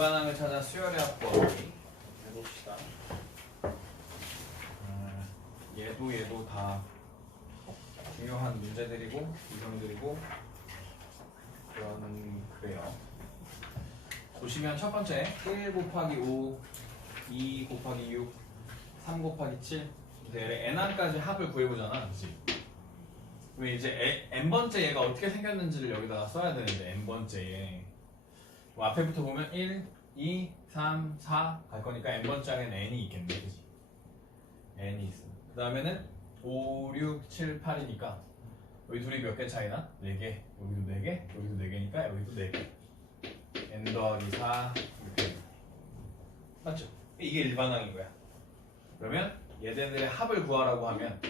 일반항을 찾아 수열의 합법이 해봅시다. 얘도 다 중요한 문제들이고 유형들이고 그래요. 보시면 첫 번째 1 곱하기 5, 2 곱하기 6, 3 곱하기 7 n항까지 합을 구해보잖아, 그치? 그럼 이제 n번째 얘가 어떻게 생겼는지를 여기다가 써야 되는데 n번째 얘 뭐 앞에부터 보면 1, 2, 3, 4 갈 거니까 n번째 항에는 n이 있겠네, 그치? n이 있어. 그 다음에는 5, 6, 7, 8이니까 여기 둘이 몇 개 차이나? 4개, 여기도 4개, 여기도 4개니까 여기도 4개. n 더하기 4 이렇게 맞죠? 이게 일반항인 거야. 그러면 얘네들의 합을 구하라고 하면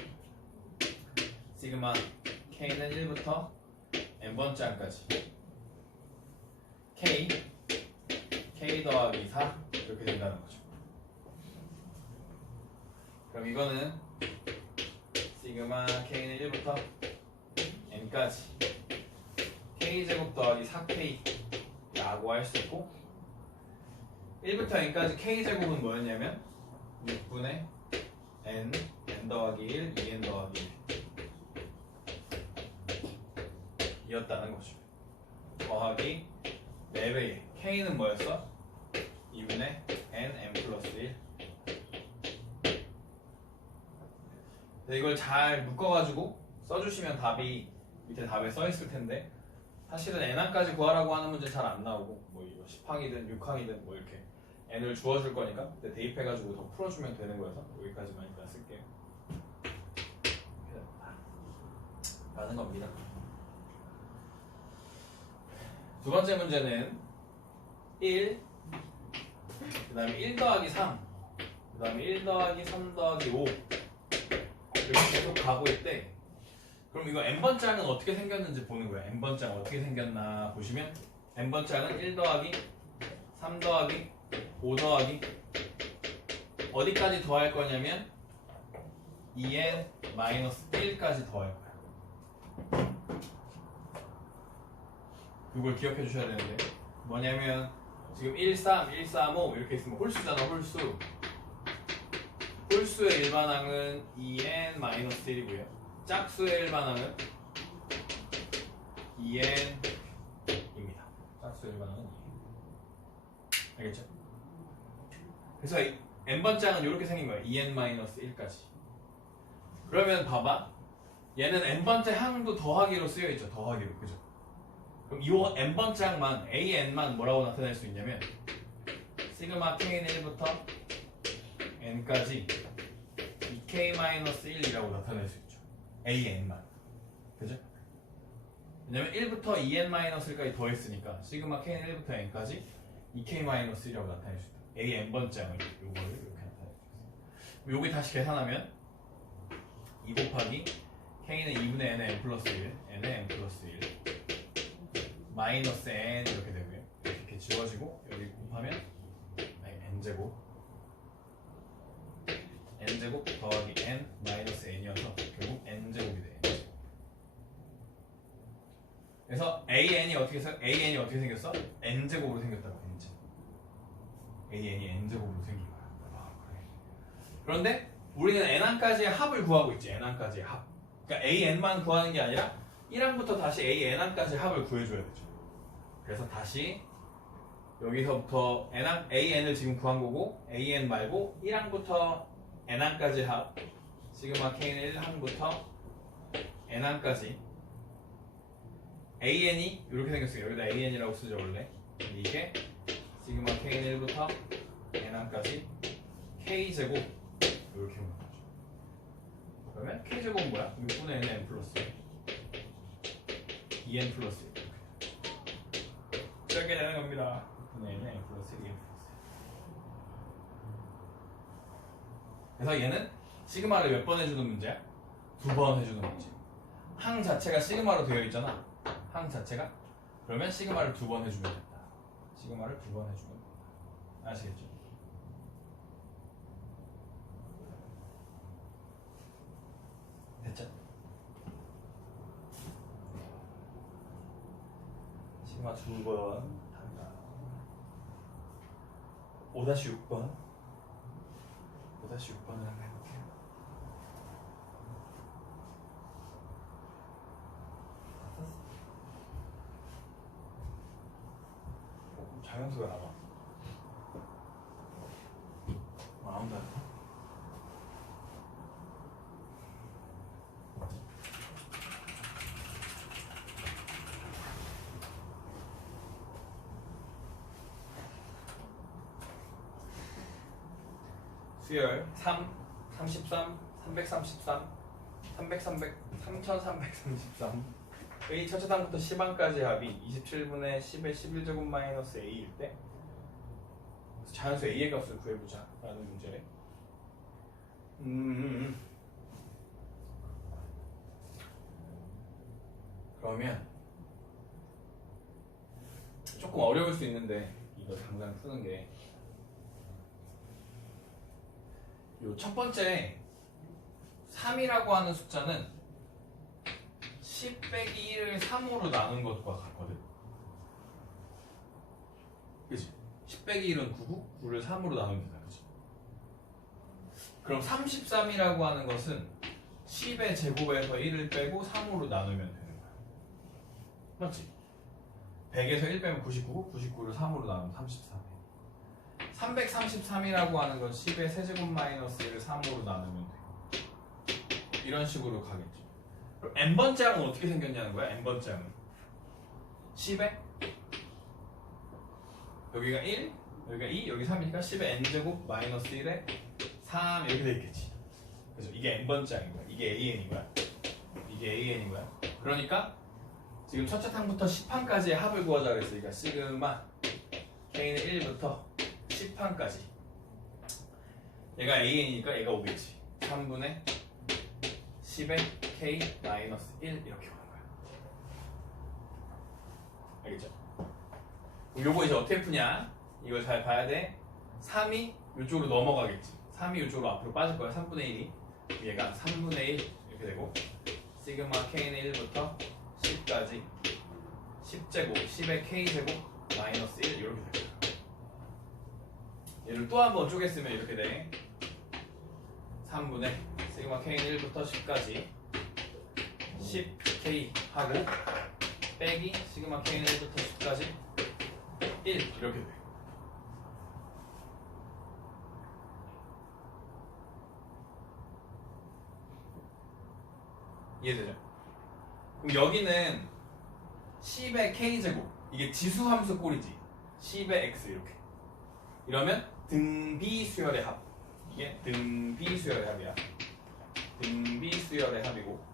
시그마 k는 1부터 n번째 항까지 k 더하기 4 이렇게 된다는 거죠. 그럼 이거는 시그마 k는 1부터 n까지 k제곱 더하기 4k 라고 할 수 있고 1부터 n까지 k제곱은 뭐였냐면 6분의 n 더하기 1, 2n 더하기 1 이었다는 거죠. 더하기 4배의 k는 뭐였어? 2분의 n 플러스 1. 이걸 잘 묶어가지고 써주시면 답이 밑에 답에 써있을 텐데 사실은 n항까지 구하라고 하는 문제 잘 안 나오고 뭐 이거 10항이든 6항이든 뭐 이렇게 n을 주어줄 거니까 그때 대입해가지고 더 풀어주면 되는 거여서 여기까지만 일단 쓸게요. 라는 겁니다. 두 번째 문제는 1, 그 다음에 1 더하기 3, 그 다음에 1 더하기 3 더하기 5 이렇게 계속 가고 있대. 그럼 이거 n번째 항은 어떻게 생겼는지 보는 거야. n번째 항 어떻게 생겼나 보시면 n번째 항은 1 더하기 3 더하기 5 더하기 어디까지 더할 거냐면 2n 마이너스 1까지 더할 거야. 그걸 기억해 주셔야 되는데 뭐냐면 지금 1, 3, 1, 3, 5 이렇게 있으면 홀수잖아. 홀수의 일반항은 2n 마이너스 1이고요. 짝수의 일반항은 2n입니다. 짝수의 일반항은 2n. 알겠죠? 그래서 n번째 항은 이렇게 생긴 거예요. 2n 마이너스 1까지. 그러면 봐봐. 얘는 n번째 항도 더하기로 쓰여 있죠. 더하기로. 그죠? 그럼 이 n번째 항만 an만 뭐라고 나타낼 수 있냐면 시그마 k는 1부터 n까지 2k-1이라고 나타낼 수 있죠. an만. 그죠? 왜냐면 1부터 2n-1까지 더했으니까 시그마 k는 1부터 n까지 2k-1이라고 나타낼 수 있다. an번째 항을 요거를 이렇게 나타낼 수 있어요. 요게 다시 계산하면 2 곱하기 k는 2분의 n의 n 플러스 1 n의 n 플러스 1 마이너스 n 이렇게 되고요. 이렇게 지워지고 여기 곱하면 n제곱 n제곱 더하기 n 마이너스 n이어서 결국 n제곱이 돼요. 그래서 an이 어떻게 생겼어? n제곱으로 생겼다고. an이 n제곱으로 생긴 거야. 그래. 그런데 우리는 n항까지의 합을 구하고 있지. n항까지의 합. 그러니까 an만 구하는 게 아니라 1항부터 다시 an항까지 합을 구해줘야 되죠. 그래서 다시 여기서부터 an을 지금 구한 거고 an 말고 1항부터 n항까지 합 시그마 k는 1항부터 n항까지 an이 이렇게 생겼어요. 여기다 an이라고 쓰죠 원래. 이게 시그마 k는 1부터 n항까지 k제곱 이렇게 오는 거죠. 그러면 k제곱은 뭐야? 6분의 n의 n 플러스 2n 플러스 1 이렇게 되는 겁니다. 6분의 n의 n 플러스 2n 플러스 1 그래서 얘는 시그마를 몇 번 해주는 문제야? 2번 해주는 문제. 항 자체가 시그마로 되어 있잖아. 항 자체가. 그러면 시그마를 2번 해주면 된다. 시그마를 2번 해주면 된다. 아시겠죠? 됐죠? 시그마 2번 답니다. 5-6번 5-6번을 한번 해볼게요. 자연수가 나와. 아무도 안 나. 수열 3, 33, 333, 3333의 첫째 항부터 10항까지 합이 27분의 10의 11제곱 마이너스 a일 때 자연수 a의 값을 구해보자 라는 문제래. 그러면 조금 어려울 수 있는데 이거 당장 푸는 게 요 첫 번째 3이라고 하는 숫자는 10 빼기 1을 3으로 나눈 것과 같거든. 그치? 10 빼기 1은 9고 9를 3으로 나누면 되잖아. 그치? 그럼 33이라고 하는 것은 10의 제곱에서 1을 빼고 3으로 나누면 되는 거야. 맞지? 100에서 1 빼면 99고 99를 3으로 나누면 33. 333이라고 하는 건 10의 세제곱 마이너스 1을 3으로 나누면 돼. 이런 식으로 가겠죠. 그럼 n번째 항은 어떻게 생겼냐는 거야? n번째 항은 10에 여기가 1, 여기가 2, 여기 3이니까 10의 n제곱 마이너스 1에 3 이렇게 돼 있겠지. 그래서 이게 n번째 항인 거야. 이게 an인 거야. 이게 an인 거야. 그러니까 지금 첫째 항부터 10항까지의 합을 구하자 그랬으니까 시그마 k는 1부터 10항까지 얘가 an이니까 얘가 오겠지. 3분의 10의 k 마이너스 1 이렇게 오는 거야. 알겠죠? 그럼 요거 이제 어떻게 푸냐? 이걸 잘 봐야 돼. 3이 이쪽으로 넘어가겠지. 3이 이쪽으로 앞으로 빠질 거야. 3분의 1이 얘가 3분의 1 이렇게 되고 시그마 k는 1부터 10까지 10제곱 10의 k제곱 마이너스 1 이렇게 될 거야. 얘를 또 한 번 쪼갰으면 이렇게 돼. 3분의 시그마 k는 1부터 10까지 10k 하고 빼기 시그마 k는 1부터 10까지 1 이렇게 돼. 이해되죠? 그럼 여기는 10의 k제곱 이게 지수함수 꼴이지. 10의 x 이렇게 이러면 등비수열의 합. 이게 등비수열의 합이야. 등비수열의 합이고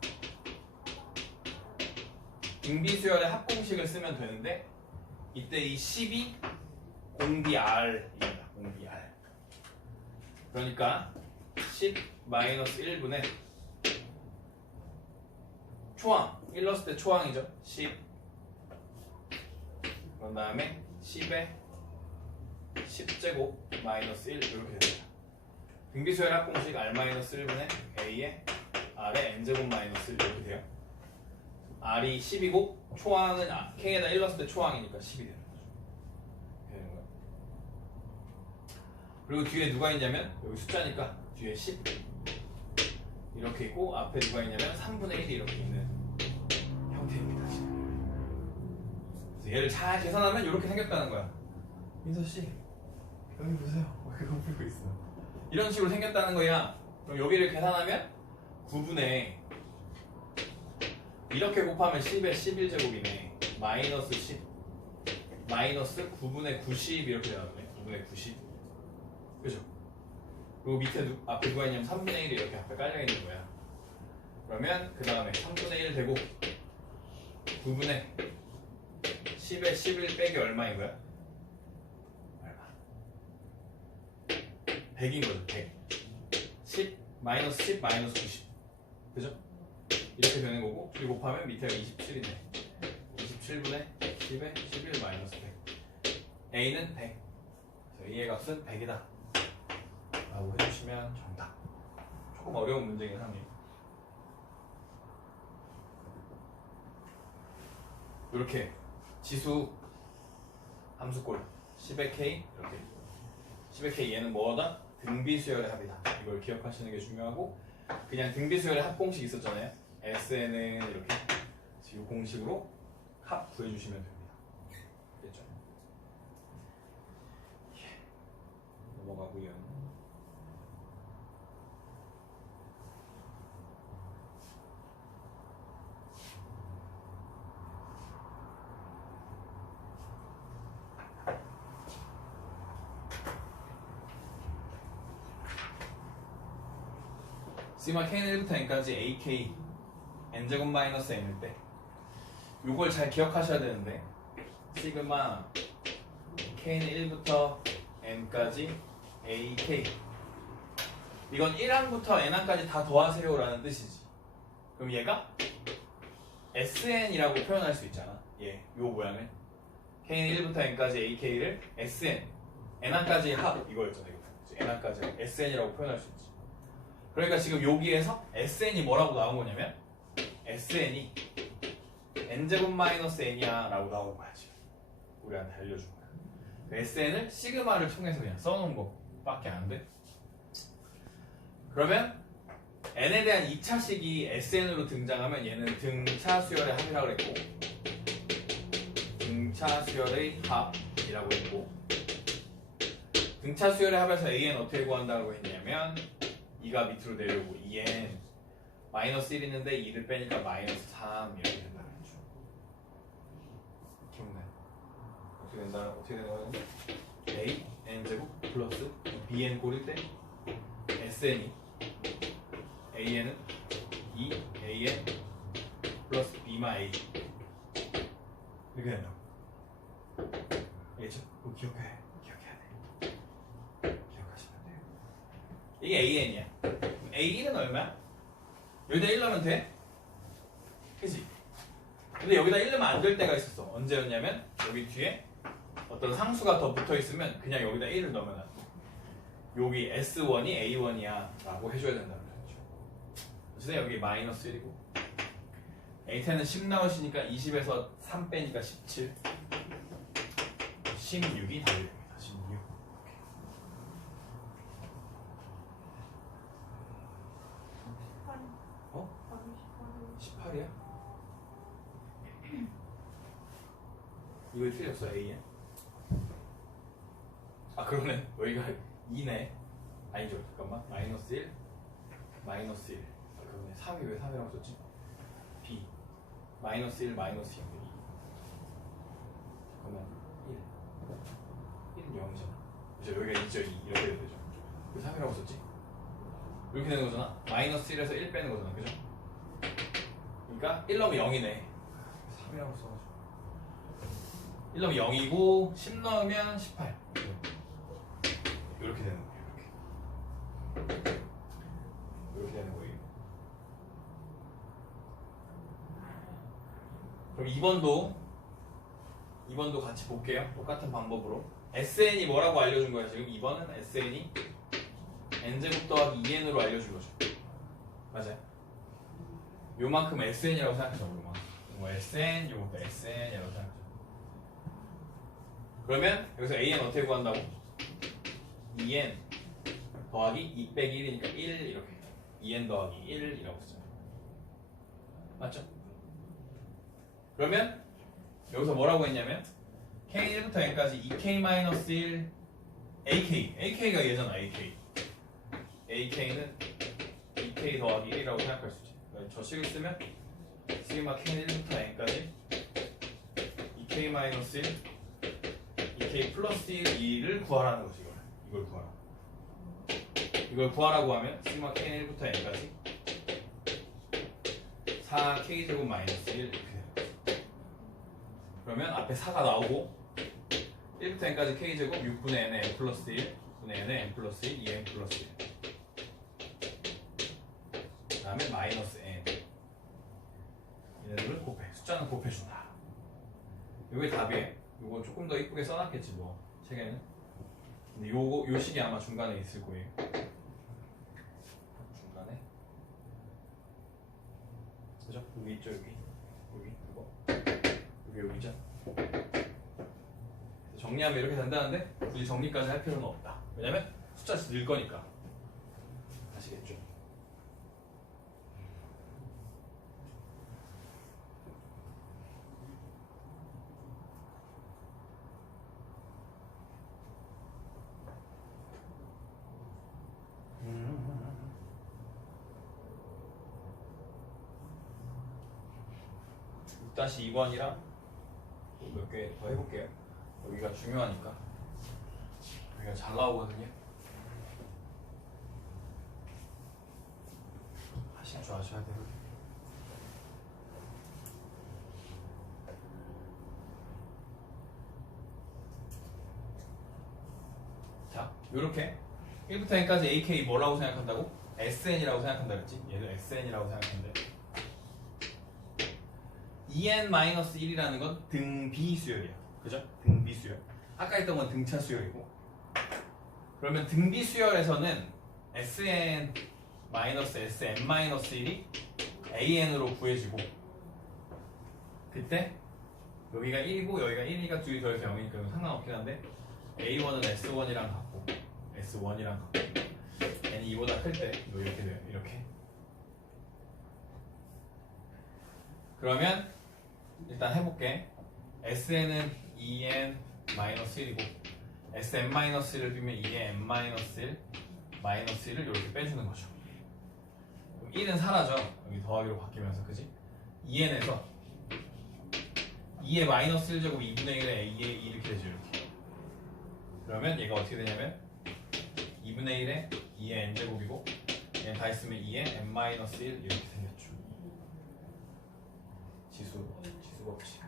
등비수열의 합 공식을 쓰면 되는데 이때 이 10이 공비 R입니다. 공비 R. 그러니까 10 마이너스 1분의 초항 1 넣었을 때 초항이죠. 10 그런 다음에 10의 10제곱 마이너스 1 이렇게 됩니다. 등비수열 합 공식 R 마이너스 1분의 A의 R의 N제곱 마이너스 1 이렇게 돼요. R이 10이고 초항은 K에다 1 넣었을 때 초항이니까 10이 되는 거죠. 이렇게 되는 거예요. 그리고 뒤에 누가 있냐면 여기 숫자니까 뒤에 10 이렇게 있고 앞에 누가 있냐면 3분의 1이 이렇게 있는 형태입니다. 지금. 그래서 얘를 잘 계산하면 이렇게 생겼다는 거야. 민서씨 여기 보세요. 왜 그거 풀고 있어. 이런 식으로 생겼다는 거야. 그럼 여기를 계산하면 9분의 이렇게 곱하면 10의 11제곱이네. 마이너스 10 마이너스 9분의 90 이렇게 나오네. 9분의 90 그죠? 그리고 밑에 앞에 누가 있냐면 3분의 1이 이렇게 앞에 깔려 있는 거야. 그러면 그 다음에 3분의 1 되고 9분의 10의 11 빼기 얼마인 거야? 얼마? 100인 거죠. 100 10 마이너스 10 마이너스 90 그죠? 이렇게 되는 거고 둘이 곱하면 밑에가 27이네. 27분의 10의 11 마이너스 100 A는 100 그래서 A의 값은 100이다 라고 해주시면 정답. 조금 어려운 문제긴 하네요. 이렇게 지수 함수꼴 10의 K 이렇게 10의 k 얘는 뭐다? 등비수열의 합이다. 이걸 기억하시는 게 중요하고 그냥 등비수열의 합 공식 있었잖아요. SN은 이렇게 이 공식으로 합 구해주시면 됩니다. 됐죠? 넘어가고요. 시그마 k는 1부터 n까지 ak n제곱 마이너스 n일 때 요걸 잘 기억하셔야 되는데 시그마 k는 1부터 n까지 ak 이건 1항부터 n항까지 다 더하세요 라는 뜻이지. 그럼 얘가 sn이라고 표현할 수 있잖아. 요 모양을 k는 1부터 n까지 ak를 sn n항까지 합 이거였잖아. 이거 n항까지 sn이라고 표현할 수 있지. 그러니까 지금 여기에서 sn이 뭐라고 나온 거냐면 sn이 n제곱 마이너스 n이야 라고 나온 거야. 지금 우리한테 알려준 거야. sn을 시그마를 통해서 그냥 써놓은 거밖에 안 돼. 그러면 n에 대한 2차식이 sn으로 등장하면 얘는 등차 수열의 합이라고 그랬고 등차 수열의 합이라고 했고 등차 수열의 합에서 an 어떻게 구한다고 했냐면 2가 밑으로 내려오고 2n 마이너스 1 있는데 2를 빼니까 마이너스 3 이렇게 된다는 거죠. 기억나요? 어떻게 된다? 어떻게 되는 거예요? a n제곱 플러스 bn 고릴 때 sn이 an은 2 an 플러스 b마 a 이렇게 된다고. 알겠죠? 그거 기억해야 돼. 기억하시면 돼요. 이게 an이야. a1은 얼마야? 여기다 1 넣으면 돼? 그치? 근데 여기다 1 넣으면 안 될 때가 있었어. 언제였냐면 여기 뒤에 어떤 상수가 더 붙어있으면 그냥 여기다 1을 넣으면 안 돼. 여기 S1이 A1이야 라고 해줘야 된다는 거죠. 어쨌든 여기 마이너스 1이고 A10은 10 나오시니까 20에서 3 빼니까 17 16이 답이 됩니다. 16 18이야? 이거 틀렸어 A에? 아 그러네 여기가 2네 아니죠 잠깐만 마이너스 1 마이너스 1 아 그러네 3이 왜 3이라고 썼지? B 마이너스 1 마이너스 2 잠깐만 1 1은 0이잖아 그죠 여기가 2.2 이렇게 되죠 왜 3이라고 썼지? 이렇게 되는 거잖아 마이너스 1에서 1 빼는 거잖아 그죠? 그러니까 1 넣으면 0이네 3이라고 써가지고 1 넣으면 0이고 10 넣으면 18 이렇게 되는 거예요 이렇게 되는 거예요 그럼 2번도 같이 볼게요 똑같은 방법으로 SN이 뭐라고 알려준 거야 지금 2번은 SN이 n제곱 더하기 2n으로 알려준 거죠 맞아요? 요만큼 SN이라고 생각하죠 요만큼 뭐 SN 요것도 SN이라고 생각하죠 그러면 여기서 AN 어떻게 구한다고? 2n 더하기 2 빼기 1이니까 1 이렇게 2n 더하기 1이라고 쓰잖아요 맞죠? 그러면 여기서 뭐라고 했냐면 k1부터 n까지 2k-1 ak가 얘잖아 ak는 2k 더하기 1이라고 생각할 수 있지 저 식을 쓰면 시그마 k는 1부터 n까지 2k-1 2k 플러스 1을 구하라는 거지 이걸 구하라고 하면 시그마 k는 1부터 n까지 4k제곱 마이너스 1 이렇게 되는 거죠 그러면 앞에 4가 나오고 1부터 n까지 k제곱 6분의 n의 n 플러스 1 분의 n의 n 플러스 1 2n 플러스 1 그 다음에 마이너스 n 얘네들을 곱해 숫자는 곱해준다 이게 답이에요 요거 조금 더 이쁘게 써놨겠지 뭐 책에는 근데 요 식이 아마 중간에 있을 거예요 중간에 그죠? 여기 있죠 여기 이거 여기죠 정리하면 이렇게 된다는데 굳이 정리까지 할 필요는 없다 왜냐면 숫자 늘 거니까. 아시겠죠? 다시 2번이랑 몇 개 더 해볼게요. 여기가 중요하니까. 여기가 잘 나오거든요. 하실 줄 아셔야 돼요. 자, 요렇게 1부터 n까지 AK 뭐라고 생각한다고? SN이라고 생각한다 그랬지? 얘도 SN이라고 생각하는데 2n-1이라는 건 등비수열이야. 그죠? 등비수열. 아까 했던 건 등차 수열이고. 그러면 등비수열에서는 SN-SM-1이 AN으로 구해지고 그때 여기가 1이고 여기가 1이가 둘이 더해서 0이니까 상관없긴 한데 A1은 S1이랑 같고 S1이랑 같고 n이 2보다 클 때 이렇게 돼요. 이렇게. 그러면 일단 해볼게. SN은 2n-1이고 SM-1를 빼면 2n-1 -1을 이렇게 빼주는 거죠. 1은 사라져. 여기 더하기로 바뀌면서 그지? 2n에서 2의 -1제곱 2분의 1에 a의 2 이렇게 되죠. 이렇게. 그러면 얘가 어떻게 되냐면 2분의 1에 2의 n제곱이고 얘는 다 있으면 2의 n-1 이렇게 생겼죠. 지수 법칙.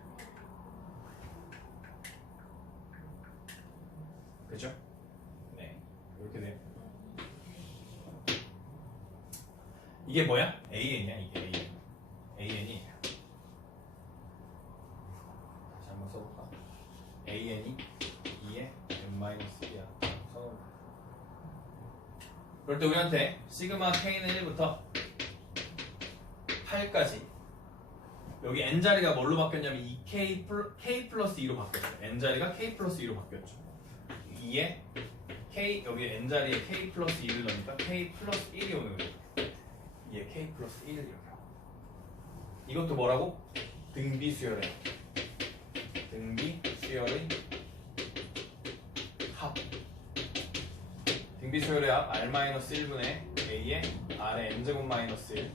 그죠? 네, 이렇게 돼요. 이게 뭐야? AN이야. 이게 AN이 다시 한번 써볼까? AN이 2의 n-1이야. 써볼까? 그럴 때 우리한테 시그마 K는 1부터 8까지 여기 n자리가 뭘로 바뀌었냐면 2K K 플러스 2로 바뀌었죠. n자리가 K 플러스 2로 바뀌었죠. 2에 K 여기 n자리에 K 플러스 2를 넣으니까 K 플러스 1이 오는 거예요. 2에 K 플러스 1을 이렇게 하고 이것도 뭐라고? 등비수열의 합. 등비수열의 합 R-1분의 A의 R의 n제곱 마이너스 1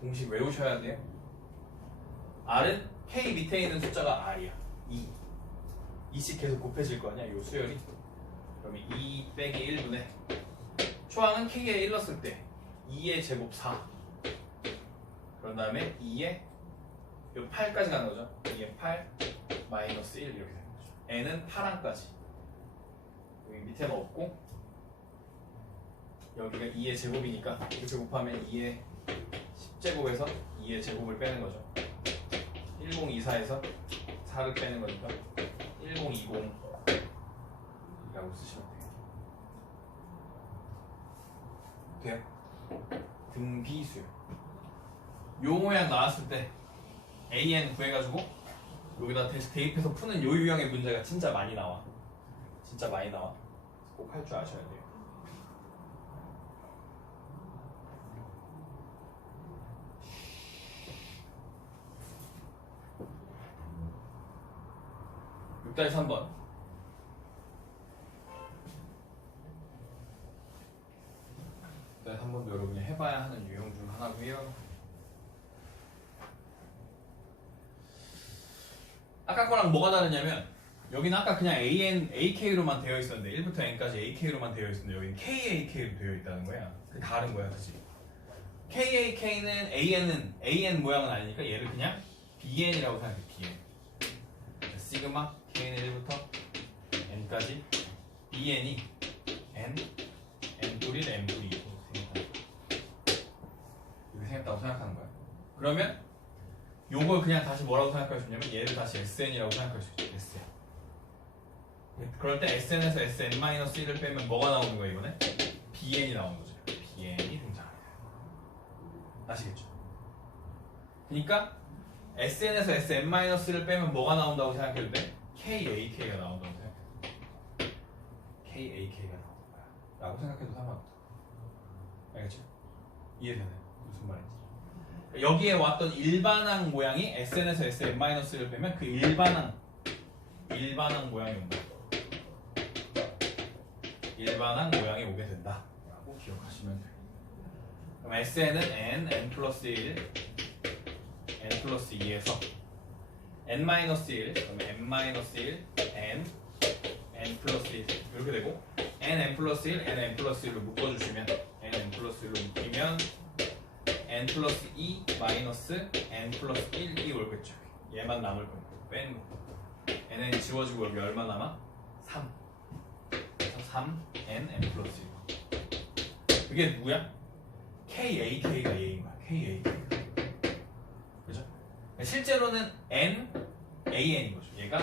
공식 외우셔야 돼요. R은 K 밑에 있는 숫자가 R이야. 2씩 계속 곱해질 거 아니야, 이 수열이. 그러면 2 빼기 1분의 초항은 K에 1 넣었을 때 2의 제곱 4 그런 다음에 2의 8까지 가는 거죠. 2의 8 마이너스 1 이렇게 되는 거죠. n은 8항까지 여기 밑에는 없고 여기가 2의 제곱이니까 이렇게 곱하면 2의 10제곱에서 2의 제곱을 빼는 거죠. 1024에서 4를 빼는 거니까 1020이라고 쓰시면 돼요. 돼요? 등비수열. 요 모양 나왔을 때 AN 구해가지고 여기다 대입해서 푸는 요 유형의 문제가 진짜 많이 나와. 진짜 많이 나와. 꼭 할 줄 아셔야 돼요. (6) 3번 한 번도 여러분이 해봐야 하는 유형 중 하나고요. 아까 거랑 뭐가 다르냐면 여기는 아까 그냥 AK로만 되어 있었는데 1부터 N까지 AK로만 되어 있었는데 여기는 KAK로 되어 있다는 거야. 그게 다른 거야, 그치? KAK는 AN 모양은 아니니까 얘를 그냥 BN이라고 생각해. BN. 시그마 K는 1부터 N까지 BN이 N+1 M+2 이렇게 생겼다고 생각하는 거야. 그러면 요걸 그냥 다시 뭐라고 생각할 수 있냐면 얘를 다시 SN이라고 생각할 수 있죠. SN. 그럴 때 SN에서 SN-1을 빼면 뭐가 나오는 거야 이번에? BN이 나오는 거죠. BN이 등장합니다. 아시겠죠? 그러니까 SN에서 SM-를 빼면 뭐가 나온다고 생각해도 돼? KAK가 나온다고 생각해. KAK가 나온다. 라고 생각해도 상관없다. 알겠죠? 이해되나요? 무슨 말인지. 여기에 왔던 일반항 모양이 SN에서 SN-1를 빼면 그 일반항 모양이 온다. 일반항 모양이 오게 된다 라고 기억하시면 돼요. 그럼 SN은 n 플러스 1, n 플러스 2에서 n-1, 그러면 n-1, n 플러스 1 이렇게 되고 n 플러스 1, n 플러스 1로 묶어주시면 n 플러스 1로 묶이면 n 플러스 2 마이너스 n 플러스 1이 오겠죠. 얘만 남을 거예요. 빼는 거. n은 지워지고 여기 얼마 남아? 3. 그래서 3n 플러스 1. 그게 누구야? KAK가 얘인 거야. KAK. 그죠? 실제로는 NAN인 거죠. 얘가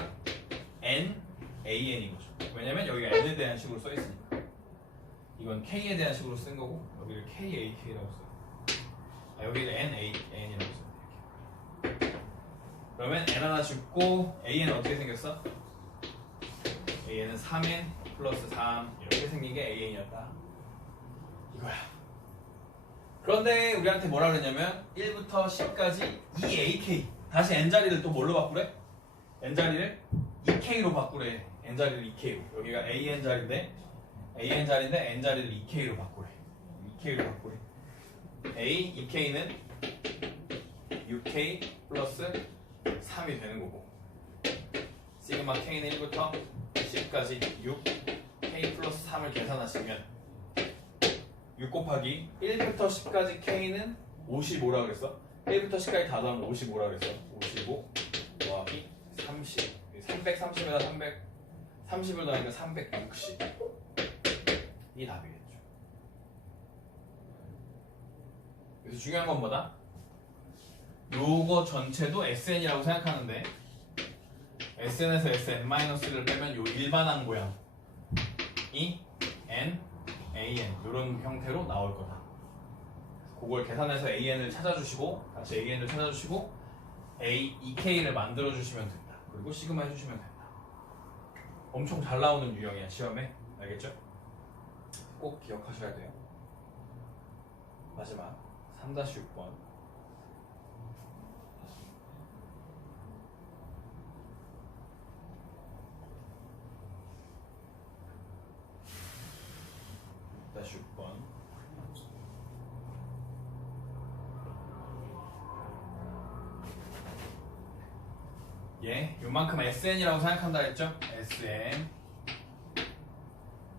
NAN인 거죠. 왜냐면 여기가 N에 대한 식으로 써 있으니까. 이건 K에 대한 식으로 쓴 거고 여기를 KAK라고 써요. 여기를 NAN이라고 써요. 이렇게. 그러면 N 하나 줍고 AN 어떻게 생겼어? AN은 3N 플러스 3 이렇게 생긴 게 AN이었다. 이거야. 그런데 우리한테 뭐라 그랬냐면 1부터 10까지 EAK 다시 N자리를 또 뭘로 바꾸래? N자리를 EK로 바꾸래. N자리를 EK로. 여기가 AN자리인데 N자리를 EK로 바꾸래. EK로 바꾸래. A, EK는 6K 플러스 3이 되는 거고 시그마 K는 1부터 10까지 6 K 플러스 3을 계산하시면 6 곱하기 1부터 10까지 K는 55라고 그랬어. 1부터 10까지 다 더하면 55라고 그랬어. 55 더하기 30 330에다 330을 더하니까 360 이 답이겠죠. 그래서 중요한 건 뭐다? 요거 전체도 SN이라고 생각하는데 SN에서 SN-를 빼면 요 일반항 모양이 N, AN 요런 형태로 나올 거다. 그걸 계산해서 AN을 찾아주시고 같이 AN을 찾아주시고 EK를 만들어주시면 된다. 그리고 시그마 해주시면 된다. 엄청 잘 나오는 유형이야 시험에. 알겠죠? 꼭 기억하셔야 돼요. 마지막 3-6번 예, 요만큼 SN이라고 생각한다 했죠? SN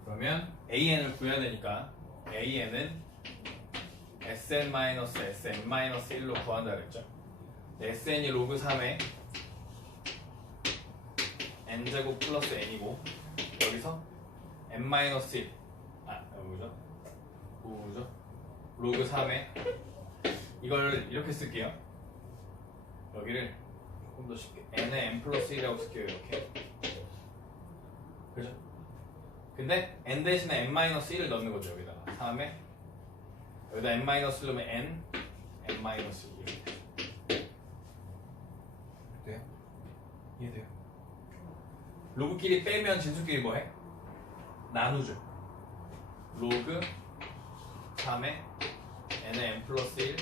그러면 AN을 구해야 되니까 AN은 SN-SN-1로 구한다 그랬죠? SN이 로그 3에 N제곱 플러스 N이고 여기서 N-1 뭐죠? 로그 3에 이걸 이렇게 쓸게요. 여기를 조금 더 쉽게 n에 n 플러스 1이라고 쓸게요. 이렇게. 그죠? 근데 n 대신에 n-1을 넣는 거죠. 여기다가 3에 여기다 n-1 넣으면 n 이렇게 돼요? 이해돼요? 로그끼리 빼면 진수끼리 뭐해? 나누죠. 로그 3에 n에 n 플러스 1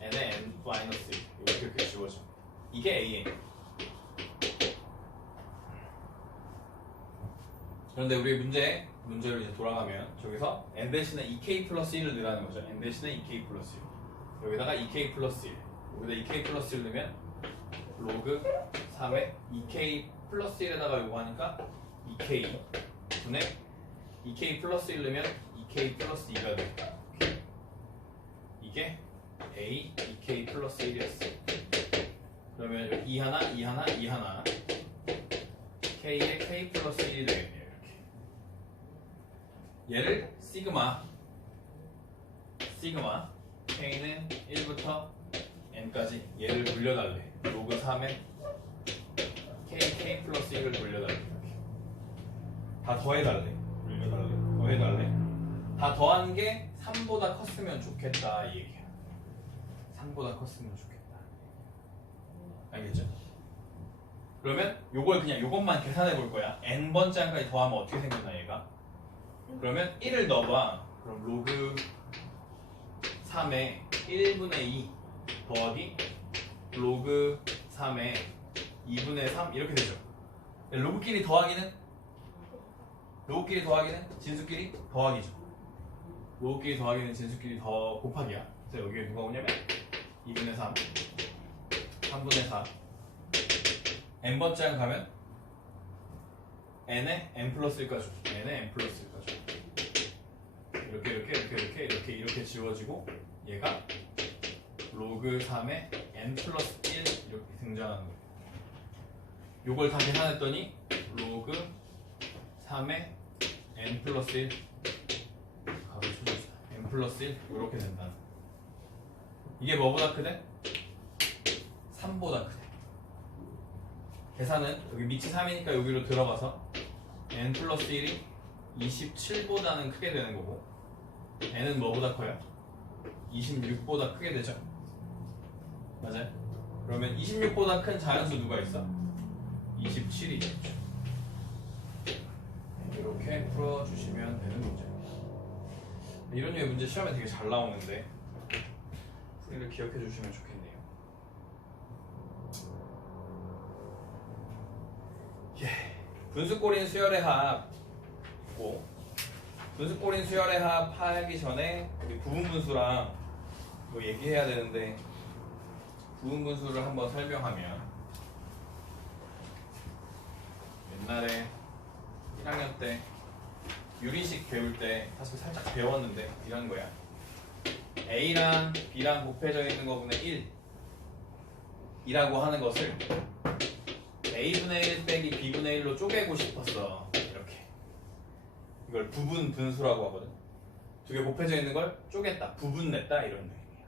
n에 n 마이너스 1 이렇게 지워져. 이게 AN. 그런데 우리 문제로 이제 돌아가면 저기서 n 대신에 2k 플러스 1을 넣으라는 거죠. n 대신에 2k 플러스 1. 여기다가 2k 플러스 1. 여기다 2k 플러스 1 넣으면 로그 3에 2k 플러스 1에다가 요거 하니까 2k 분의 2k 플러스 1 넣으면 2k 플러스 2가 돼. 이게 A 2k 플러스 1이었어. 그러면 2 하나, 2 하나, 2 하나 K에 K 플러스 1이 되겠네요. 이렇게 얘를 시그마 K는 1부터 N까지 얘를 돌려달래. 로그 3에 K 플러스 1을 돌려달래. 이렇게 다 더해달래. 더해달래. 다 더한 게 3보다 컸으면 좋겠다 이 얘기야. 3보다 컸으면 좋겠다. 알겠죠? 그러면 요걸 그냥 요것만 계산해 볼 거야. n번째 항까지 더하면 어떻게 생겼나 얘가? 그러면 1을 넣어봐. 그럼 로그 3의 1분의 2 더하기 로그 3의 2분의 3 이렇게 되죠. 로그끼리 더하기는 진수끼리 더하기죠. 로그끼리 더하기는 진수끼리 더 곱하기야. 그래서 여기에 누가 오냐면 2분의 3 3분의 4 n번째 항 가면 n에 n 플러스 1까지 n에 n 플러스 1까지 이렇게 지워지고 얘가 로그 3에 n 플러스 1 이렇게 등장하는 거예요. 요걸 다 계산했더니 로그 3에 n 플러스 1 가로 쳐줍시다. n 플러스 1 이렇게 된다. 이게 뭐보다 크대? 3보다 크대. 계산은 여기 밑이 3이니까 여기로 들어가서 n 플러스 1이 27보다는 크게 되는 거고 n은 뭐보다 커요? 26보다 크게 되죠. 맞아요? 그러면 26보다 큰 자연수 누가 있어? 27이 있죠. 이렇게 풀어주시면 되는 문제입니다. 이런 류의 문제 시험에 되게 잘 나오는데 풀이를 기억해 주시면 좋겠네요. 분수꼴인 수열의 합 있고, 분수꼴인 수열의 합 하기 전에 우리 부분분수랑 뭐 얘기해야 되는데, 부분분수를 한번 설명하면 옛날에 1학년 때 유리식 배울 때 사실 살짝 배웠는데 이런 거야. A랑 B랑 곱해져 있는 거분의 1 이라고 하는 것을 A분의 1 빼기 B분의 1로 쪼개고 싶었어. 이렇게. 이걸 부분 분수라고 하거든. 두 개 곱해져 있는 걸 쪼갰다, 부분냈다 이런 느낌이야.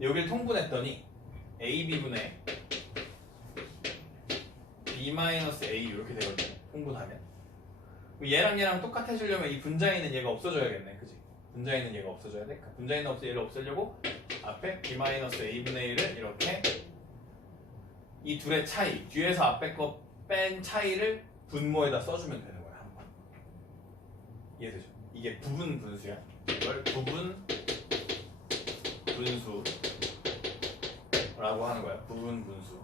여기를 통분했더니 AB분의 B-A 이렇게 되거든. 통분하면. 얘랑 얘랑 똑같아지려면 이 분자에 얘가 없어져야겠네. 그지? 분자에 얘가 없어져야 돼. 분자에 얘를 없애려고 앞에 B-A분의 1을 이렇게 이 둘의 차이, 뒤에서 앞에 거 뺀 차이를 분모에다 써주면 되는 거야. 한 번. 이해되죠? 이게 부분 분수야. 이걸 부분 분수라고 하는 거야. 부분 분수.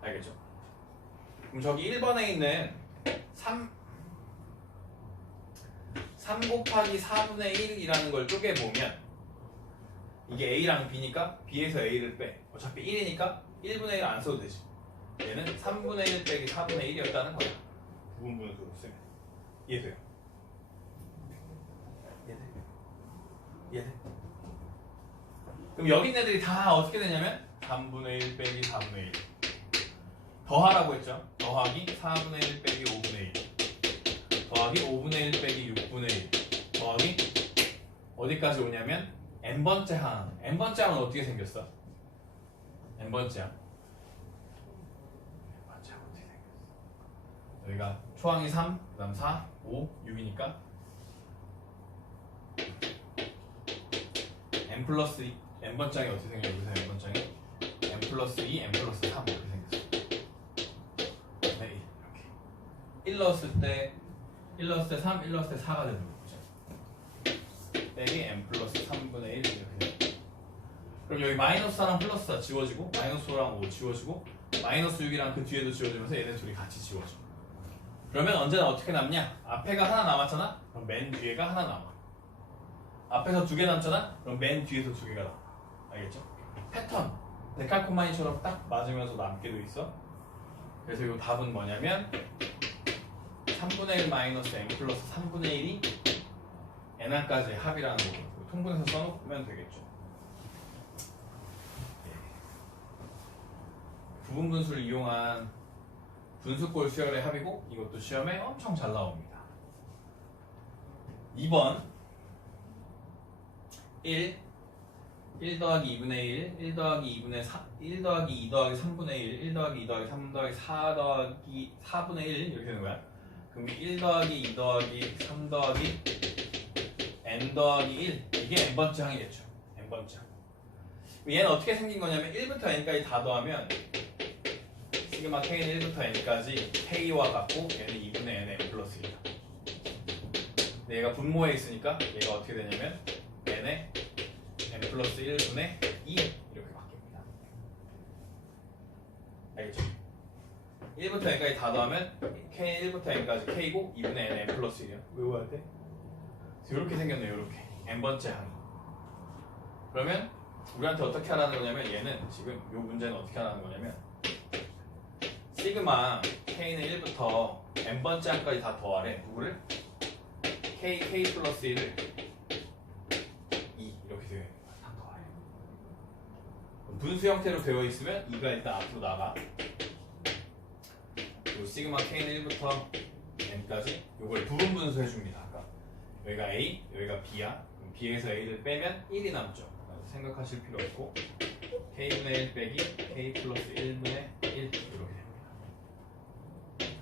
알겠죠? 그럼 저기 1번에 있는 3 곱하기 4분의 1이라는 걸 쪼개보면 이게 A랑 B니까 B에서 A를 빼. 어차피 1이니까 1분의 1 안 써도 되지. 얘는 3분의 1 빼기 4분의 1이었다는 거야. 부분분수로 쓰면. 이해돼요? 이해돼? 그럼 여기 있는 애들이 다 어떻게 되냐면 3분의 1 빼기 4분의 1 더하라고 했죠. 더하기 4분의 1 빼기 5분의 1 더하기 5분의 1 빼기 6분의 1 더하기 어디까지 오냐면 n번째 항. n번째 항은 어떻게 생겼어? n번째 항 어떻게 생겼어? 여기가 초항이 3, 그 다음 4, 5, 6이니까 n 플러스 2, n번째 항이 어떻게 생겨? 여기서 n번째 항이 n 플러스 2, n 플러스 3 이렇게 생겼어. 네, 이렇게 1 넣었을 때 3, 1 넣었을 때 4가 되는 거죠. 빼기 n 플러스 3분의 1 이렇게 돼요. 그럼 여기 마이너스 4랑 플러스 4 지워지고 마이너스 5랑 5 지워지고 마이너스 6이랑 그 뒤에도 지워지면서 얘네 둘이 같이 지워져. 그러면 언제나 어떻게 남냐? 앞에가 하나 남았잖아? 그럼 맨 뒤에가 하나 남아. 앞에서 두 개 남잖아? 그럼 맨 뒤에서 두 개가 남아. 알겠죠? 패턴 데칼코마니처럼 딱 맞으면서 남게 돼 있어. 그래서 이 답은 뭐냐면 3분의 1 마이너스 n 플러스 3분의 1이 n항까지의 합이라는 거고 통분해서 써놓으면 되겠죠. 부분분수를 이용한 분수꼴 수열의 합이고 이것도 시험에 엄청 잘 나옵니다. 2번 1 더하기 2분의 1 더하기 2분의 4 1 더하기 2 더하기 3분의 1 더하기 2 더하기 3 더하기 4 더하기 4분의 1 이렇게 되는 거야. 그럼 1 더하기 2 더하기 3 더하기 n 더하기 1 이게 n번째 항이겠죠. n번째 항. 얘는 어떻게 생긴 거냐면 1부터 n까지 다 더하면 시그마 k는 1부터 n까지 k와 같고 얘는 2분의 n 플러스 1이다. 근데 얘가 분모에 있으니까 얘가 어떻게 되냐면 n에 n 플러스 1분의 2 이렇게 바뀝니다. 알겠죠? 1부터 n까지 다 더하면 k 1부터 n까지 k고 2분의 n 플러스 1이야. 외워야 돼? 이렇게 생겼네요. 이렇게 n번째 항이. 그러면 우리한테 어떻게 하라는 거냐면 얘는 지금 이 문제는 어떻게 하라는 거냐면 시그마 k는 1부터 n번째 항까지 다 더하래. 누구를? k 플러스 1을 2 이렇게 되어 있는 거야. 다 더하래. 분수 형태로 되어 있으면 2가 일단 앞으로 나가. 그리고 시그마 k는 1부터 n까지 이걸 부분 분수 해줍니다. 아까 여기가 a, 여기가 b야. 그럼 b에서 a를 빼면 1이 남죠. 생각하실 필요 없고 k분의 1 빼기 k 플러스 1분의 1 이렇게 됩니다.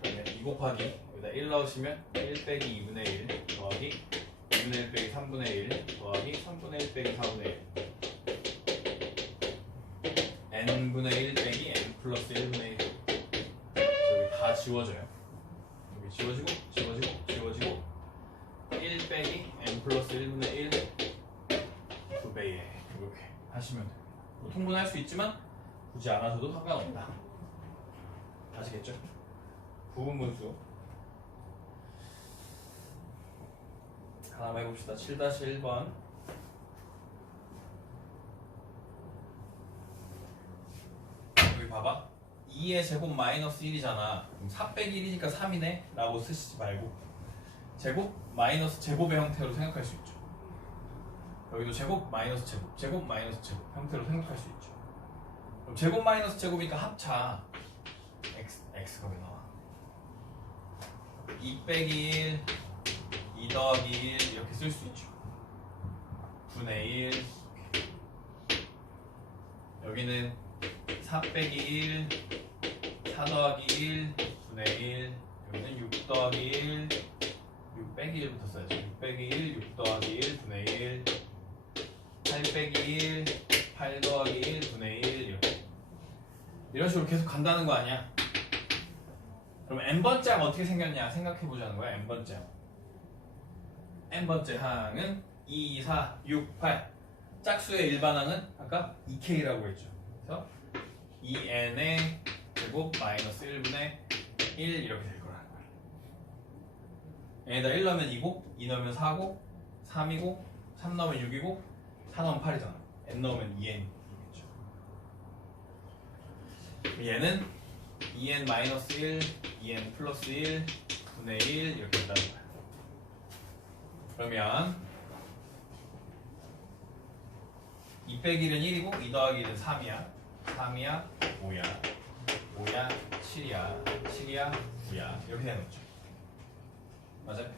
그러면 2 곱하기 여기다 1 넣으시면 1 빼기 2분의 1 더하기 2분의 1 빼기 3분의 1 더하기 3분의 1 빼기 4분의 1 n분의 1 빼기 n 플러스 1분의 1 여기 다 지워져요. 여기 지워지고 지워지고 지워지고 1 빼기 n 플러스 1분의 1 2배에 이렇게 하시면 돼요. 뭐 통분할 수 있지만 굳이 안 하셔도 상관없다. 아시겠죠? 부분분수 하나 해봅시다. 7-1번 여기 봐봐. 2의 제곱 마이너스 1이잖아. 그럼 4 빼기 1이니까 3이네 라고 쓰시지 말고 제곱 마이너스 제곱의 형태로 생각할 수 있죠. 여기도 제곱 마이너스 제곱, 제곱 마이너스 제곱 형태로 생각할 수 있죠. 그럼 제곱 마이너스 제곱이니까 합차 x가 왜 나와? 2 빼기 1, 2 더하기 1 이렇게 쓸 수 있죠. 분의 1 여기는 4 빼기 1, 4 더하기 1 분의 1 여기는 6 더하기 1 6 빼기 1부터 써야죠. 6 빼기 1, 6 더하기 1 분의 1 8 빼기 1, 8 더하기 1 분의 1 이렇게 이런 식으로 계속 간다는 거 아니야? 그럼 n번째 항 어떻게 생겼냐 생각해보자는 거야. n번째 항 n번째 항은 2, 4, 6, 8 짝수의 일반항은 아까 2k라고 했죠. 그래서 2n의 제곱 마이너스 1분의 1 이렇게 될 거라는 거야. n에다 1 넣으면 2고 2 넣으면 4고 3이고 3 넣으면 6이고 4 넣으면 8이잖아. n 넣으면 2n이겠죠. 얘는 2n 마이너스 1, 2n 플러스 1 분의 1 이렇게 된다는 거야. 그러면 2 빼기 1은 1이고 2 더하기 1은 3이야. 3이야, 5야, 5야, 7이야, 7이야, 9야 이렇게 되는 거죠. 맞아요?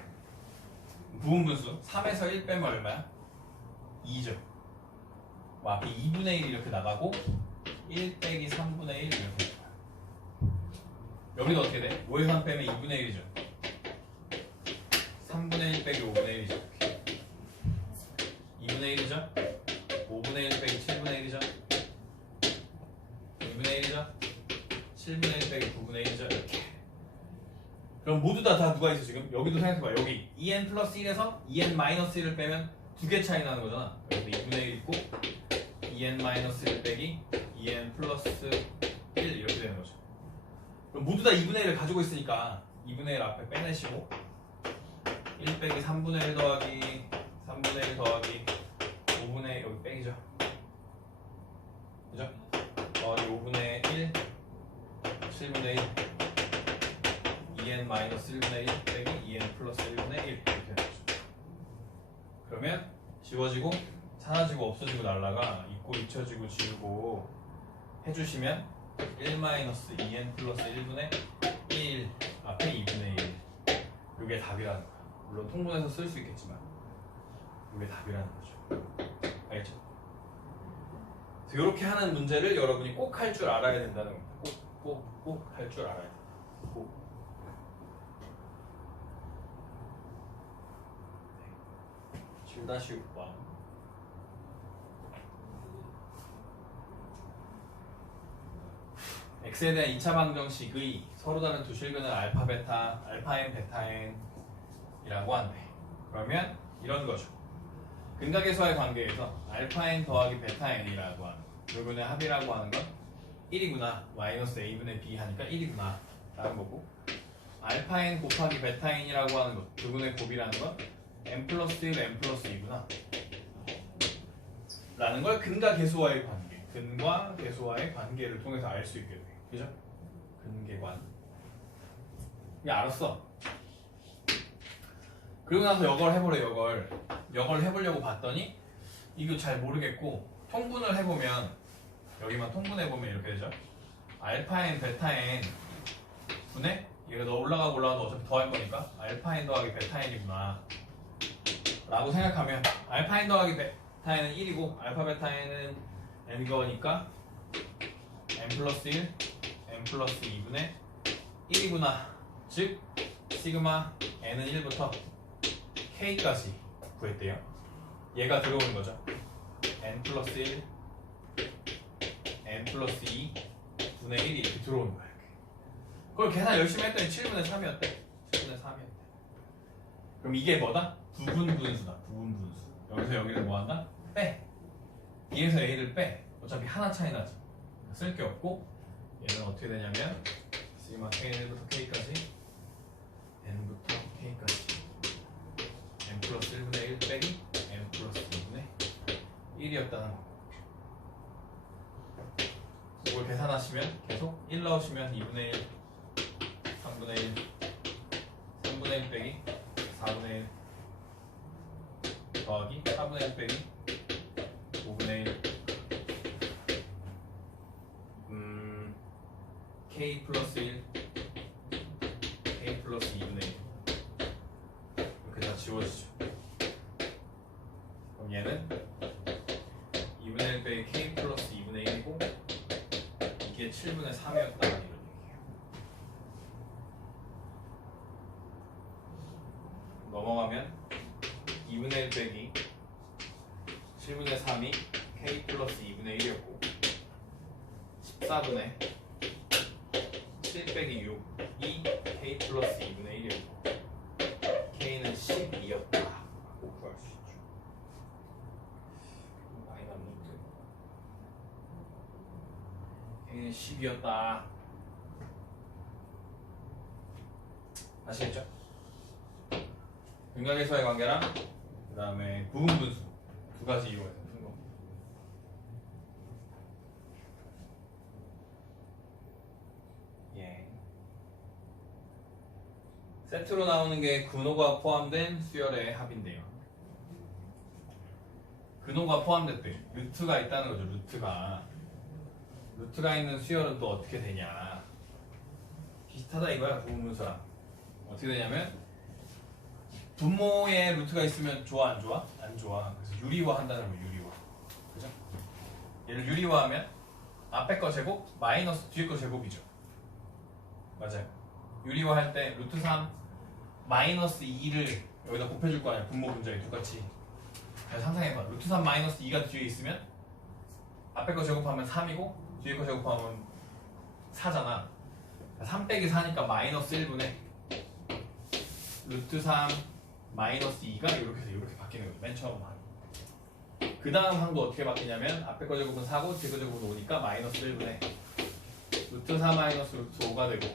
부분분수 3에서 1 빼면 얼마야? 2죠. 앞에 2분의 1 이렇게 나가고 1 빼기 3분의 1 이렇게 될 거야. 여기도 어떻게 돼? 5에서 3 빼면 2분의 1이죠. 3분의 1 빼기 5분의 1이죠. 2분의 1이죠. 5분의 1 빼기 7분의 1이죠. 2분의 1이죠. 7분의 1 빼기 9분의 1이죠. 이렇게. 그럼 모두 다 누가 있어 지금? 여기도 생각해봐. 여기 2n 플러스 1에서 2n 마이너스 1을 빼면 2개 차이 나는 거잖아. 여기 2분의 1 있고 2n 마이너스 1 빼기 2n 플러스 1 이렇게 되는 거죠. 그럼 모두 다 2분의 1을 가지고 있으니까 2분의 1 앞에 빼내시고 1 빼기 3분의 1 더하기 3분의 1 더하기 5분의 1 여기 빼기죠. 그죠? 더하기 5분의 1 7분의 1 2n 마이너스 1분의 1 빼기 2n 플러스 1분의 1 이렇게 되는 거죠. 그러면 지워지고 사라지고 없어지고 날라가 있고 잊혀지고 지우고 해주시면 1 마이너스 2n 플러스 1분의 1 앞에 2분의 1 이게 답이라는 거야. 물론 통분해서 쓸 수 있겠지만 이게 답이라는 거죠. 알겠죠? 이렇게 하는 문제를 여러분이 꼭 할 줄 알아야 된다는 겁니다. 꼭 할 줄 알아야 돼. 꼭. 7-6번 x에 대한 2차 방정식의 서로 다른 두 실근은 알파, 베타, 알파 n, 베타 n이라고 한대. 그러면 이런 거죠. 근각계수와의 관계에서 알파 n 더하기 베타 n이라고 하는 부분의 합이라고 하는 건 1이구나 마이너스 a분의 b 하니까 1이구나 라는 거고, 알파 n 곱하기 베타 n이라고 하는 것 부분의 곱이라는 건 n 플러스 1 n 플러스 2구나 라는 걸 근과 계수와의 관계, 근과 계수와의 관계를 통해서 알 수 있게 돼. 그죠? 근계관. 이게 알았어. 그리고 나서 이걸 해보래. 이걸 해보려고 봤더니 이거 잘 모르겠고, 통분을 해보면 여기만 통분해보면 이렇게 되죠. 알파 n 베타 n 분의 얘가 너 올라가고 어차피 더할 거니까 알파 n 더하기 베타 n이구나 라고 생각하면, 알파 n 더하기 베타 n은 1이고 알파 베타 n은 n거니까 n 플러스 1 n 플러스 2분의 1이구나. 즉 시그마 n은 1부터 k까지 구했대요. 얘가 들어오는 거죠. n 플러스 1 n 플러스 2 분의 1이 이렇게 들어오는 거야. 이렇게. 그걸 계산 열심히 했더니 7분의 3이었대. 7분의 3이었대. 그럼 이게 뭐다? 부분분수다. 부분분수. 여기서 여기를 뭐 한다? 빼. B에서 A를 빼. 어차피 하나 차이 나지. 쓸 게 없고, 얘는 어떻게 되냐면 시그마 K1부터 K까지 N부터 K까지 N 플러스 1분의 1 빼기 N 플러스 2분의 1이었다는 거. 이걸 계산하시면 계속 1 넣으시면 2분의 1 3분의 1 3분의 1 빼기 4분의 1 더하기 4분의 1 빼기 5분의 1 K 플러스 1 K 플러스 2분의 1 이렇게 다 지워지죠. 그럼 얘는 2분의 1 빼기 K 플러스 2분의 1이고 이게 7분의 3이었다 이런 얘기예요. 넘어가면 2분의 1 빼기 7분의 3이 K 플러스 2분의 1이었고 14분의 7 빼기 6 이 K 플러스 2분의 1이었고 K는 12였다 라고 구할 수 있죠. 많이 남는데 K는 10이었다. 아시겠죠? 근각에서의 관계랑 그 다음에 부분분수 두 가지 이용해서 푼 거. 예. 세트로 나오는 게 근호가 포함된 수열의 합인데요. 근호가 포함됐대. 루트가 있다는 거죠. 루트가 있는 수열은 또 어떻게 되냐. 비슷하다 이거야. 부분분수랑 어떻게 되냐면 분모에 루트가 있으면 좋아 안 좋아? 안 좋아. 그래서 유리화 한다는 거예요. 유리화. 그죠? 얘를 유리화하면 앞에 거 제곱 마이너스 뒤에 거 제곱이죠. 맞아요. 유리화할 때 루트 3 마이너스 2를 여기다 곱해줄 거 아니야. 분모 분자에 똑같이. 그래서 상상해봐. 루트 3 마이너스 2가 뒤에 있으면 앞에 거 제곱하면 3이고 뒤에 거 제곱하면 4잖아. 3 빼기 4니까 마이너스 1분의 루트 3 마이너스 2가 이렇게 해서 이렇게 바뀌는 거죠. 맨 처음 항. 그 다음 항도 어떻게 바뀌냐면 앞에 거 제곱은 4고 뒤에 거 제곱은 5니까 마이너스 1분의 루트 4 마이너스 루트 5가 되고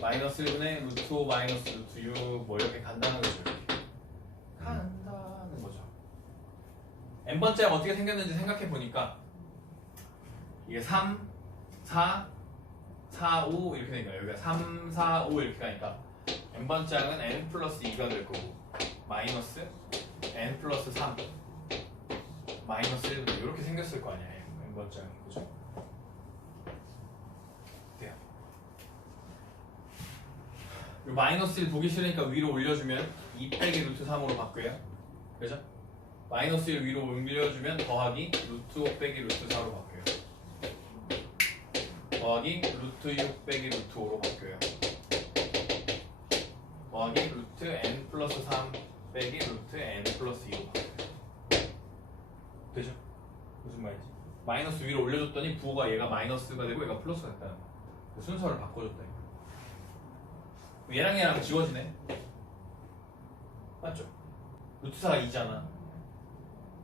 마이너스 1분의 루트 5 마이너스 루트 6 뭐 이렇게 간다는 거죠. 이렇게. 간다는 거죠. n번째가 어떻게 생겼는지 생각해 보니까 이게 3, 4, 4, 5 이렇게 되니까 여기가 3, 4, 5 이렇게 가니까 n번째 항은 n 플러스 2가 될 거고 마이너스 n 플러스 3 마이너스 1분의 이렇게 생겼을 거 아니야. n번째 항이. 그죠? 돼요. 마이너스 1 보기 싫으니까 위로 올려주면 2 빼기 루트 3으로 바뀌어요. 그죠? 마이너스 1 위로 올려주면 더하기 루트 5 빼기 루트 4로 바뀌어요. 더하기 루트 6 빼기 루트 5로 바뀌어요. 더하기 루트 n 플러스 3 빼기 루트 n 플러스 2로 바뀌어요. 되죠? 무슨 말인지. 마이너스 위로 올려줬더니 부호가 얘가 마이너스가 되고 얘가 플러스가 됐다는 거. 그 순서를 바꿔줬다. 얘랑 얘랑 지워지네. 맞죠? 루트 4가 2잖아.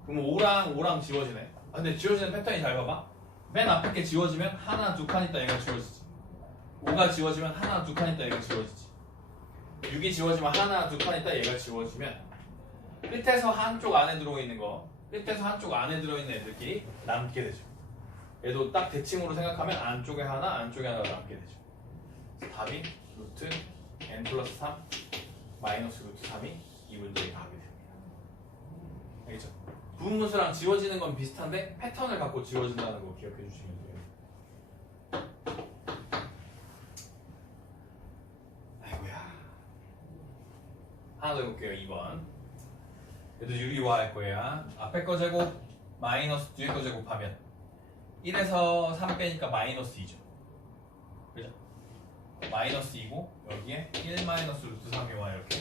그럼 5랑 지워지네. 아, 근데 지워지는 패턴이 잘 봐봐. 맨 앞에 게 지워지면 하나 두 칸 있다 얘가 지워지지. 5가 지워지면 하나 두 칸 있다 얘가 지워지지. 6이 지워지면 하나 두 칸 있다 얘가 지워지면 끝에서 한쪽 안에 들어있는 거, 끝에서 한쪽 안에 들어있는 애들끼리 남게 되죠. 얘도 딱 대칭으로 생각하면 안쪽에 하나, 안쪽에 하나가 남게 되죠. 그래서 답이 루트 n 플러스 3 마이너스 루트 3이 이 문제의 답이 됩니다. 알겠죠? 부분분수랑 지워지는 건 비슷한데 패턴을 갖고 지워진다는 거 기억해 주시면 돼요. 아이고야. 하나 더 해볼게요. 2번. 얘도 유리화 할 거야. 앞에 거 제곱 마이너스 뒤에 거 제곱하면 1에서 3 빼니까 마이너스 2죠. 그죠? 마이너스 2고 여기에 1 마이너스 루트 3이 와 이렇게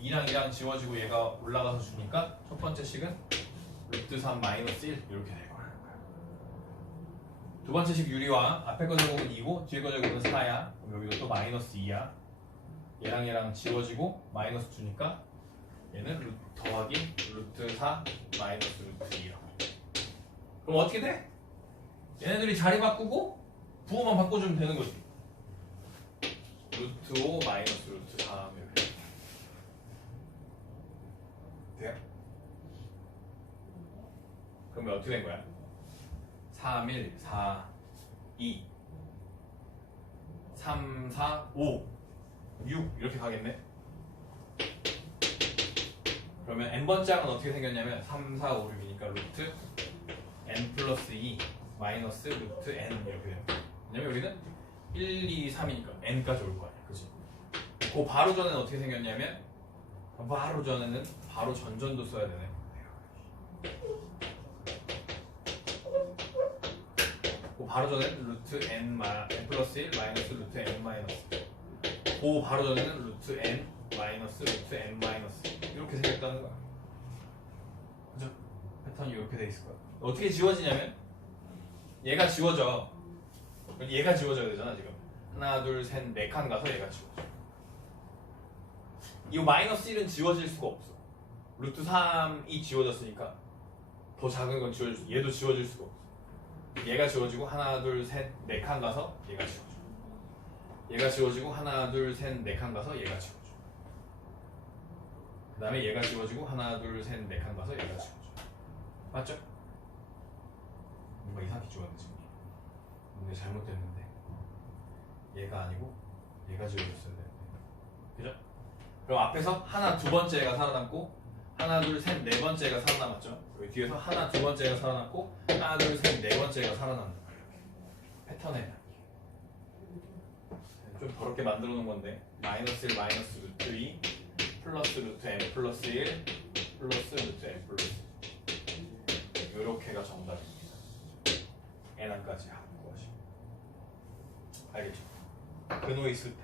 2랑 2랑 지워지고 얘가 올라가서 주니까 첫 번째 식은 루트 3 마이너스 1 이렇게 될 거야. 두 번째 식 유리화 앞에 거 제곱은 2고 뒤에 거 제곱은 4야. 그럼 여기도 또 마이너스 2야. 얘랑 얘랑 지워지고 마이너스 주니까 얘는 루트 더하기 루트 4 마이너스 루트 2라고. 그럼 어떻게 돼? 얘네들이 자리 바꾸고 부호만 바꿔주면 되는 거지. 루트 5 마이너스 루트 3 이렇게 돼요? 그러면 어떻게 된 거야? 3, 1, 4, 2 3, 4, 5 6 이렇게 가겠네? 그러면 n번째 항은 어떻게 생겼냐면 3, 4, 5, 6이니까 루트 n 플러스 2 마이너스 루트 n 이렇게 돼요. 왜냐면 여기는 1, 2, 3이니까 n까지 올 거 아니야. 그치? 그 바로 전에는 어떻게 생겼냐면 바로 전에는 바로 전전도 써야 되네. 그 바로 전에는 루트 n 플러스 1 마이너스 루트 n 마이너스 그 바로 전에는 루트 n 마이너스 루트 n 마이너스 이렇게 생겼다는 거야. 그죠? 패턴이 이렇게 돼 있을 거야. 어떻게 지워지냐면 얘가 지워져. 얘가 지워져야 되잖아 지금. 하나 둘 셋 네 칸 가서 얘가 지워져. 이 마이너스 1은 지워질 수가 없어. 루트 3이 지워졌으니까 더 작은 건 지워질 수. 얘도 지워질 수가 없어. 얘가 지워지고 하나 둘 셋 네 칸 가서 얘가 지워져. 얘가 지워지고 하나 둘 셋 네 칸 가서 얘가 지워져. 그 다음에 얘가 지워지고 하나 둘 셋 네 칸 가서 얘가 지워져. 맞죠? 뭔가 이상하게 지웠네 지금. 뭔가 잘못됐는데 얘가 아니고 얘가 지워졌어야 되는데. 그죠? 그럼 앞에서 하나 두 번째가 살아남고 하나 둘 셋 네 번째가 살아남았죠. 여기 뒤에서 하나 두 번째가 살아남고 하나 둘 셋 네 번째가 살아남는 거야. 이렇게 패턴에 좀 더럽게 만들어 놓은 건데 마이너스 1 마이너스 루트 2 플러스 루트 n 플러스 1 플러스 루트 n 플러스 이렇게가 정답입니다. n항까지 하는 것이. 알겠죠? 근호에 있을 때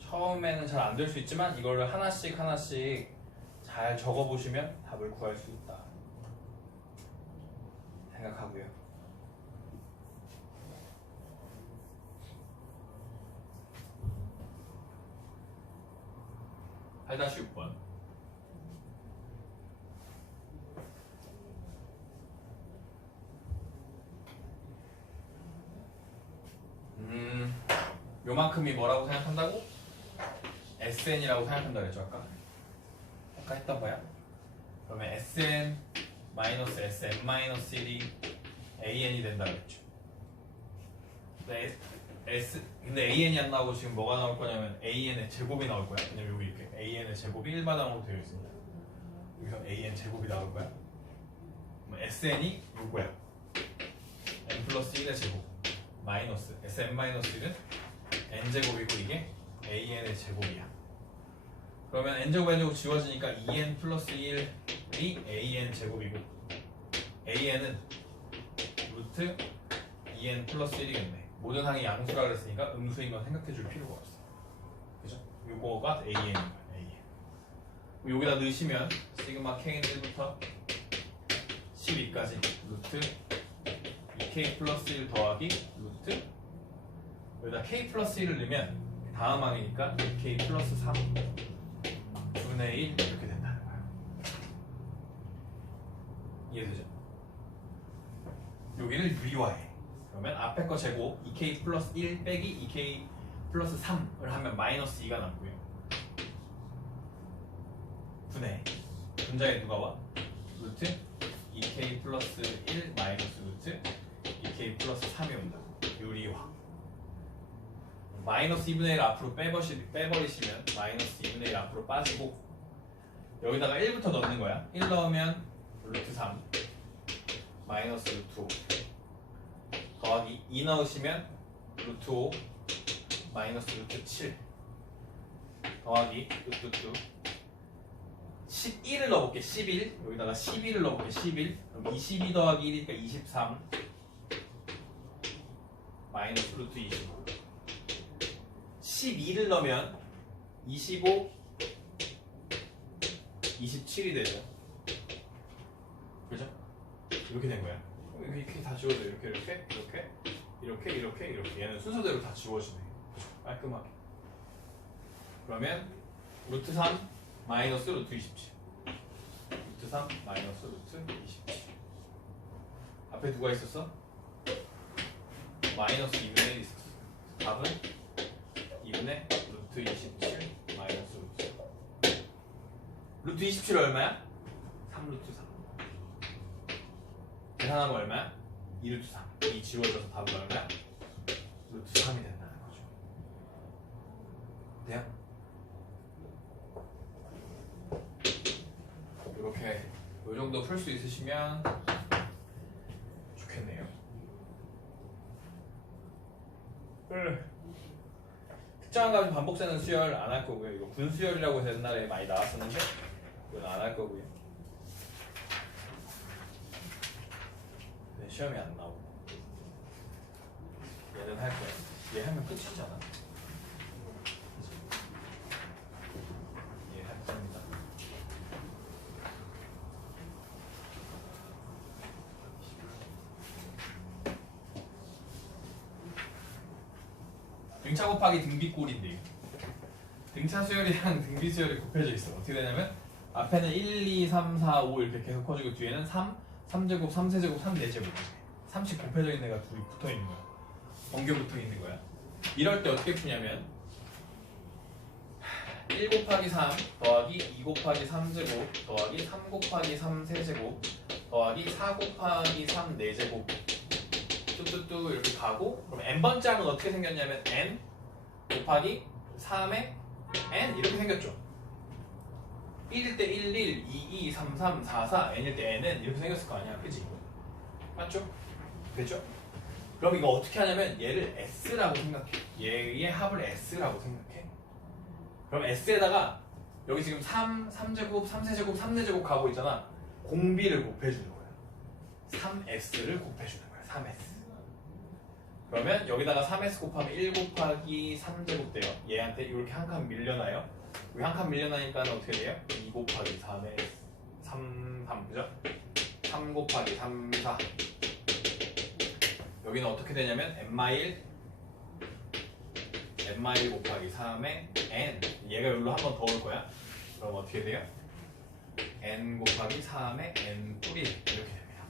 처음에는 잘 안 될 수 있지만 이거를 하나씩 하나씩 잘 적어보시면 답을 구할 수 있다 생각하고요. 다시 6번. 요만큼이 뭐라고 생각한다고? SN이라고 생각한다 그랬죠 아까 했던 거야. 그러면 SN 마이너스 SN 마이너스 1이 AN이 된다 그랬죠. 근데 AN이 안 나오고 지금 뭐가 나올 거냐면 AN의 제곱이 나올 거야. 왜냐면 여기 이렇게 AN의 제곱이 1마당으로 되어 있습니다. 여기서 AN 제곱이 나올 거야. 그럼 SN이 요거야. N 플러스 1의 제곱 마이너스 SN 마이너스 1은 N 제곱이고 이게 AN의 제곱이야. 그러면 N제곱 N제곱 지워지니까 2N 플러스 1이 AN 제곱이고 AN은 루트 2N 플러스 1이겠네. 모든 항이 양수라 그랬으니까 음수인 건 생각해 줄 필요가 없어. 그죠? 요거가 AN인 거야. AN. 여기다 넣으시면 시그마 K는 1부터 12까지 루트 2K 플러스 1 더하기 루트 여기다 K 플러스 1을 넣으면 다음 항이니까 2K 플러스 3 분의 1 이렇게 된다는 거야. 이해되죠? 여기를 유리화해. 그러면 앞에 거 제곱 2k 플러스 1 빼기 2k 플러스 3을 하면 마이너스 2가 남고요. 분의 분자에 누가 와? 루트 2k 플러스 1 마이너스 루트 2k 플러스 3이 온다. 유리화. 마이너스 2분의 1 앞으로 빼버리시면 마이너스 2분의 1 앞으로 빠지고 여기다가 1부터 넣는 거야. 1 넣으면 루트 3 마이너스 루트 5 더하기 2 넣으시면 루트 5 마이너스 루트 7 더하기 루트 11을 넣어볼게. 11 여기다가 11을 넣어볼게. 11 그럼 22 더하기 1이니까 23 마이너스 루트 25 12를 넣으면 25 27이 되죠. 그죠? 이렇게 된 거야. 이렇게 다 지워져. 이렇게 얘는 순서대로 다 지워지네. 깔끔하게. 그러면 루트 3 마이너스 루트 27 루트 3 마이너스 루트 27 앞에 누가 있었어? 마이너스 2분의 1 있었어. 답은 2분의 루트 27 마이너스 루트 27 얼마야? 3루트 3 계산하면 얼마야? 2루트 3 이 지워져서 답은 얼마야? 루트 3이 된다는 거죠. 돼요? 이렇게 이 정도 풀 수 있으시면 좋겠네요. 특정한 값이 반복되는 수열 안 할 거고요. 이거 분수열이라고 해서 옛날에 많이 나왔었는데 이건 안 할 거고요. 네, 시험이 안 나오고 얘는 할 거야. 얘 하면 끝이잖아. 얘 할 겁니다. 등차 곱하기 등비꼴인데요. 등차 수열이랑 등비 수열이 곱해져 있어. 어떻게 되냐면 앞에는 1, 2, 3, 4, 5 이렇게 계속 커지고 뒤에는 3, 3제곱, 3세제곱, 3, 4제곱 30 곱해져 있는 애가 둘이 붙어 있는 거야. 번개 붙어 있는 거야. 이럴 때 어떻게 푸냐면 1 곱하기 3 더하기 2 곱하기 3제곱 더하기 3 곱하기 3 세제곱 더하기 4 곱하기 3 4제곱 뚜뚜뚜 이렇게 가고 그럼 n번째 항은 어떻게 생겼냐면 n 곱하기 3의 n 이렇게 생겼죠. 1일 때 1, 1, 2, 2, 3, 3, 4, 4 n일 때 n은 이렇게 생겼을 거 아니야. 그치? 맞죠? 됐죠? 그럼 이거 어떻게 하냐면 얘를 s라고 생각해. 얘의 합을 s라고 생각해. 그럼 s에다가 여기 지금 3, 3제곱, 3세제곱, 3내제곱 가고 있잖아. 공비를 곱해주는 거야. 3s를 곱해주는 거야. 3s. 그러면 여기다가 3s 곱하면 1 곱하기 3제곱 돼요. 얘한테 이렇게 한 칸 밀려나요. 여기 한 칸 밀려나니까 어떻게 돼요? 2 곱하기 3에 3, 그죠? 3 곱하기 3, 4 여기는 어떻게 되냐면 n-1 곱하기 3에 n 얘가 여기로 한 번 더 올 거야. 그럼 어떻게 돼요? n 곱하기 3에 n 뿌리 이렇게 됩니다.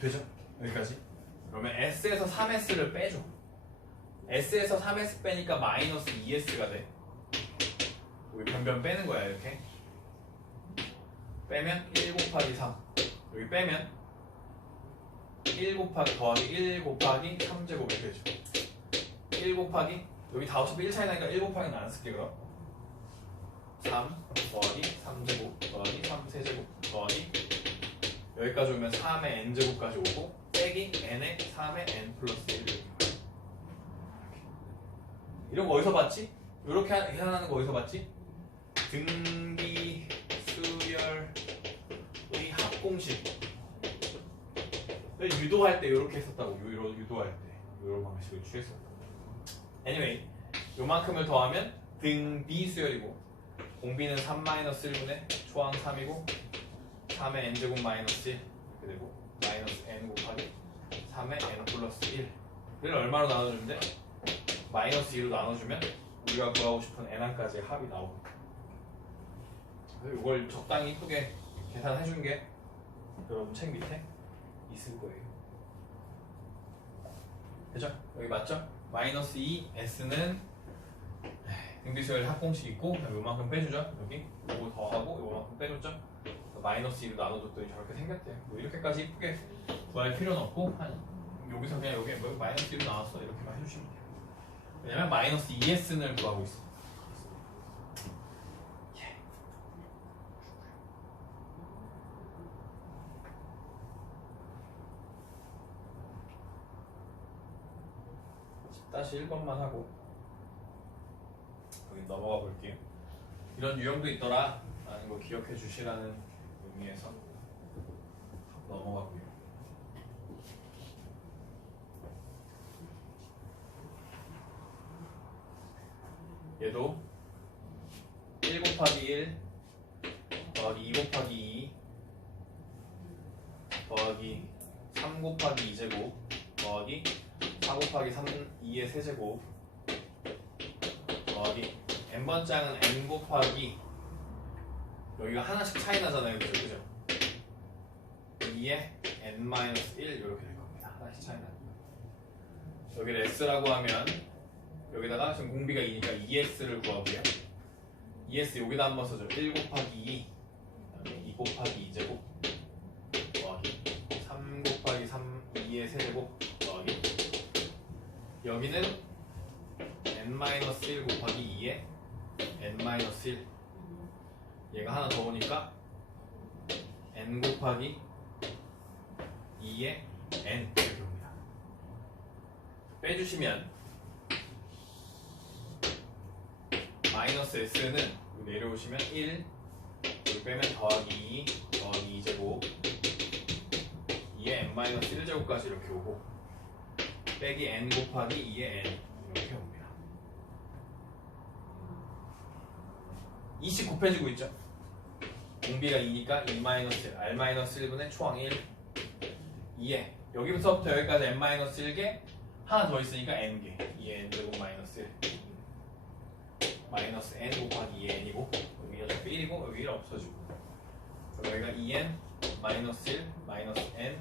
되죠? 여기까지? 그러면 s에서 3s를 빼줘. s에서 3s 빼니까 마이너스 2s가 돼. 여기 변변 빼는 거야. 이렇게 빼면 1 곱하기 3 여기 빼면 1 곱하기 더하기 1 곱하기 3제곱 이렇게 되죠. 1 곱하기 여기 다 어차피 1 차이 나니까 1 곱하기는 안 쓸게. 그럼 3 더하기 3제곱 더하기 3세제곱 더하기 여기까지 오면 3의 n제곱까지 오고 빼기 n의 3의 n 플러스 1 이런 거 어디서 봤지? 이렇게 계산하는 거 어디서 봤지? 등비 수열의 합공식 유도할 때 이렇게 했었다고. 유도할 때 이런 방식을 취했었고. anyway 요만큼을 더하면 등비 수열이고 공비는 3-1분의 초항 3이고 3의 n제곱 마이너스 1 이렇게 되고 마이너스 n 곱하기 3의 n 플러스 1을 얼마로 나눠주는데 마이너스 2로 나눠주면 우리가 구하고 싶은 n항까지 합이 나옵니다. 이걸 적당히 이쁘게 계산해 준 게 여러분 책 밑에 있을 거예요. 그죠? 여기 맞죠? 마이너스 2 s는 등비수열 합공식 있고 요만큼 빼주죠. 여기 요거 더하고 요만큼 빼줬죠. 마이너스 2로 나눠줬더니 저렇게 생겼대요. 뭐 이렇게까지 이쁘게 구할 필요는 없고 여기서 그냥 여기 뭐 마이너스 2로 나왔어 이렇게만 해주시면 돼요. 왜냐면 마이너스 2s를 구하고 있어. 다시 1번만 하고 여기 넘어가 볼게요. 이런 유형도 있더라 라는 거 기억해 주시라는 의미에서 넘어가고요. 얘도 1 곱하기 1 더하기 2 곱하기 2 더하기 3 곱하기 2제곱 더하기 4 곱하기 3, 2의 세제곱 더하기 n번장은 n 곱하기 여기가 하나씩 차이 나잖아요. 그죠? 2에 n-1 이렇게 될 겁니다. 하나씩 차이 납니다. 여기를 s라고 하면 여기다가 지금 공비가 2니까 2s를 구하고요. 2s 여기다 한번 써줘. 1 곱하기 2 2 곱하기 2제곱 더하기 3 곱하기 3, 2의 세제곱 더하기 여기는 n-1 곱하기 2에 n-1 얘가 하나 더 오니까 n 곱하기 2에 n 이렇게 옵니다. 빼주시면 마이너스 s는 내려오시면 1 여기 빼면 더하기 2 더하기 2제곱 2에 n-1제곱까지 이렇게 오고 빼기 n 곱하기 2의 n 이렇게 옵니다. 2씩 곱해지고 있죠. 공비가 2니까 2-1 r-1분의 초항 1 2에 여기부터부터 여기까지 n-1개 하나 더 있으니까 n개 2의 n제곱 마이너스 1 마이너스 n 곱하기 2의 n이고 여기 어차피 1이고 여기 1 없어지고 여기가 2n 마이너스 1 마이너스 n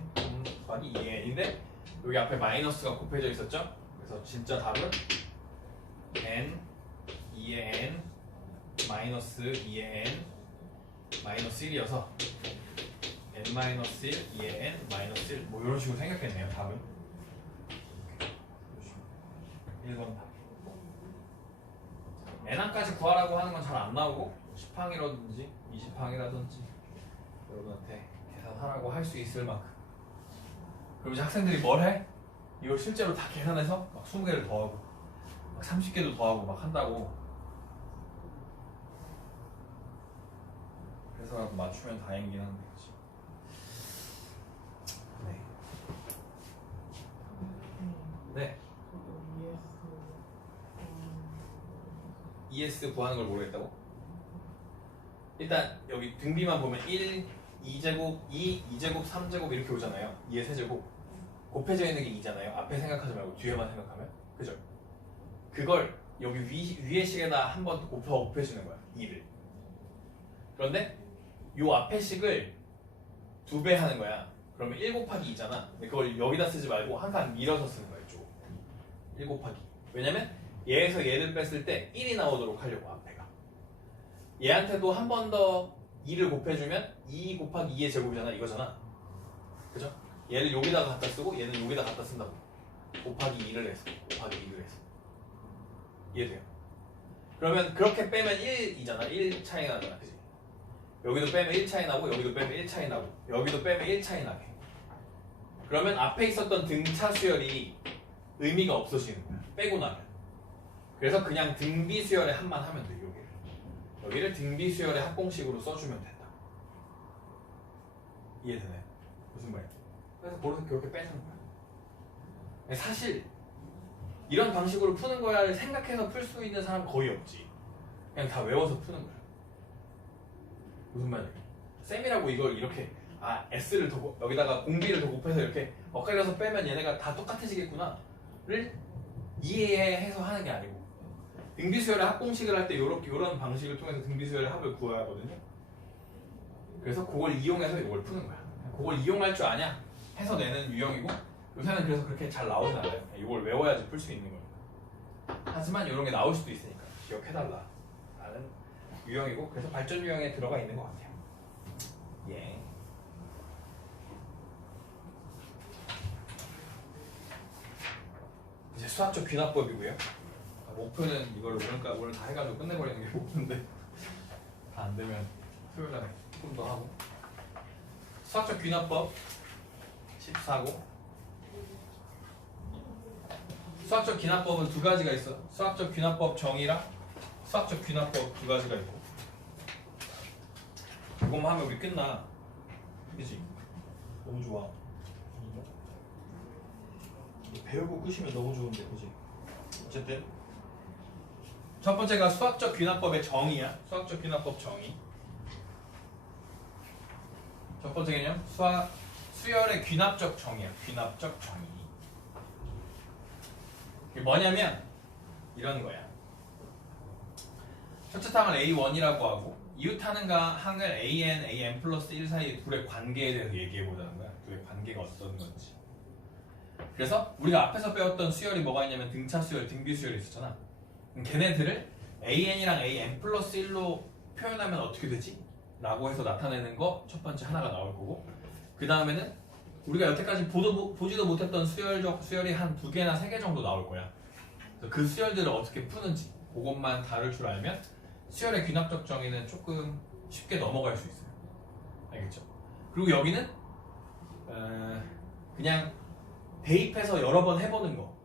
곱하기 2의 n인데 여기 앞에 마이너스가 곱해져 있었죠? 그래서 진짜 답은 n 2의 n 마이너스 2의 n 마이너스 1이어서 n-1 2의 n 마이너스 1 뭐 이런 식으로 생겼겠네요. 답은 1번 답. n항까지 구하라고 하는 건 잘 안 나오고 10항이라든지 20항이라든지 여러분한테 계산하라고 할 수 있을 만큼. 그럼 이제 학생들이 뭘 해? 이걸 실제로 다 계산해서 막 20개를 더하고 막 30개도 더하고 막 한다고. 그래서라도 맞추면 다행이긴 한데 그치? 네. 네. ES 구하는 걸 모르겠다고? 일단 여기 등비만 보면 1, 2제곱, 2, 2제곱, 3제곱 이렇게 오잖아요. 2의 세제곱 곱해져 있는 게 2잖아요. 앞에 생각하지 말고 뒤에만 생각하면 그죠? 그걸 여기 위의 식에다 한 번 더 곱해주는 거야. 2를. 그런데 요 앞에 식을 2배 하는 거야. 그러면 1 곱하기 2잖아. 근데 그걸 여기다 쓰지 말고 한 칸 밀어서 쓰는 거야. 이쪽 1 곱하기. 왜냐면 얘에서 얘를 뺐을 때 1이 나오도록 하려고 앞에가. 얘한테도 한 번 더 2를 곱해주면 2 곱하기 2의 제곱이잖아. 이거잖아. 그죠? 얘를 여기다가 갖다 쓰고 얘는 여기다 갖다 쓴다고. 곱하기 2를 해서 곱하기 2를 해서. 이해돼요? 그러면 그렇게 빼면 1이잖아. 1 차이 나잖아. 그지? 여기도 빼면 1 차이 나고 여기도 빼면 1 차이 나고 여기도 빼면 1 차이 나게. 그러면 앞에 있었던 등차 수열이 의미가 없어지는 거야. 빼고 나면. 그래서 그냥 등비 수열의 합만 하면 돼. 여기를 등비 수열의 합공식으로 써주면 된다. 이해되나요? 무슨 말이야? 그래서 그렇게 그렇게 빼는 거야. 사실 이런 방식으로 푸는 거야를 생각해서 풀 수 있는 사람 거의 없지. 그냥 다 외워서 푸는 거야. 무슨 말이야? 쌤이라고 이걸 이렇게 S를 더 여기다가 공비를 더 곱해서 이렇게 엇갈려서 빼면 얘네가 다 똑같아지겠구나를 이해해서 하는 게 아니고 등비수열의 합공식을 할 때 이런 방식을 통해서 등비수열의 합을 구해야 하거든요. 그래서 그걸 이용해서 이걸 푸는 거야. 그걸 이용할 줄 아냐? 해서 내는 유형이고 요새는 그래서 그렇게 잘 나오진 않아요. 이걸 외워야지 풀 수 있는 거예요. 하지만 이런 게 나올 수도 있으니까 기억해달라 라는 유형이고 그래서 발전 유형에 들어가 있는 것 같아요. 예. 이제 수학적 귀납법이고요. 목표는 이걸 오늘 다 해가지고 끝내버리는 게 목표인데 다 안 되면 토요일날에 조금 더 하고. 수학적 귀납법 14고. 수학적 귀납법은 두 가지가 있어. 수학적 귀납법 정의랑 수학적 귀납법 두 가지가 있고. 이것만 하면 우리 끝나. 그치? 너무 좋아. 배우고 끄시면 너무 좋은데, 그치? 어쨌든 첫 번째가 수학적 귀납법의 정의야. 수학적 귀납법 정의. 첫 번째 개념 수열의 귀납적 정의야. 귀납적 정의. 이게 뭐냐면 이런 거야. 첫째 항을 A1이라고 하고 이웃하는가 항을 AN, AN 플러스 1 사이의 둘의 관계에 대해서 얘기해보자는 거야. 둘의 관계가 어떤 건지. 그래서 우리가 앞에서 배웠던 수열이 뭐가 있냐면 등차 수열, 등비 수열이 있었잖아. 걔네들을 AN이랑 AN 플러스 1로 표현하면 어떻게 되지? 라고 해서 나타내는 거 첫 번째 하나가 나올 거고 그 다음에는 우리가 여태까지 보지도 못했던 수열이 한 2개나 3개 정도 나올 거야. 그래서 그 수열들을 어떻게 푸는지 그것만 다룰 줄 알면 수열의 귀납적 정의는 조금 쉽게 넘어갈 수 있어요. 알겠죠? 그리고 여기는 그냥 대입해서 여러 번 해보는 거.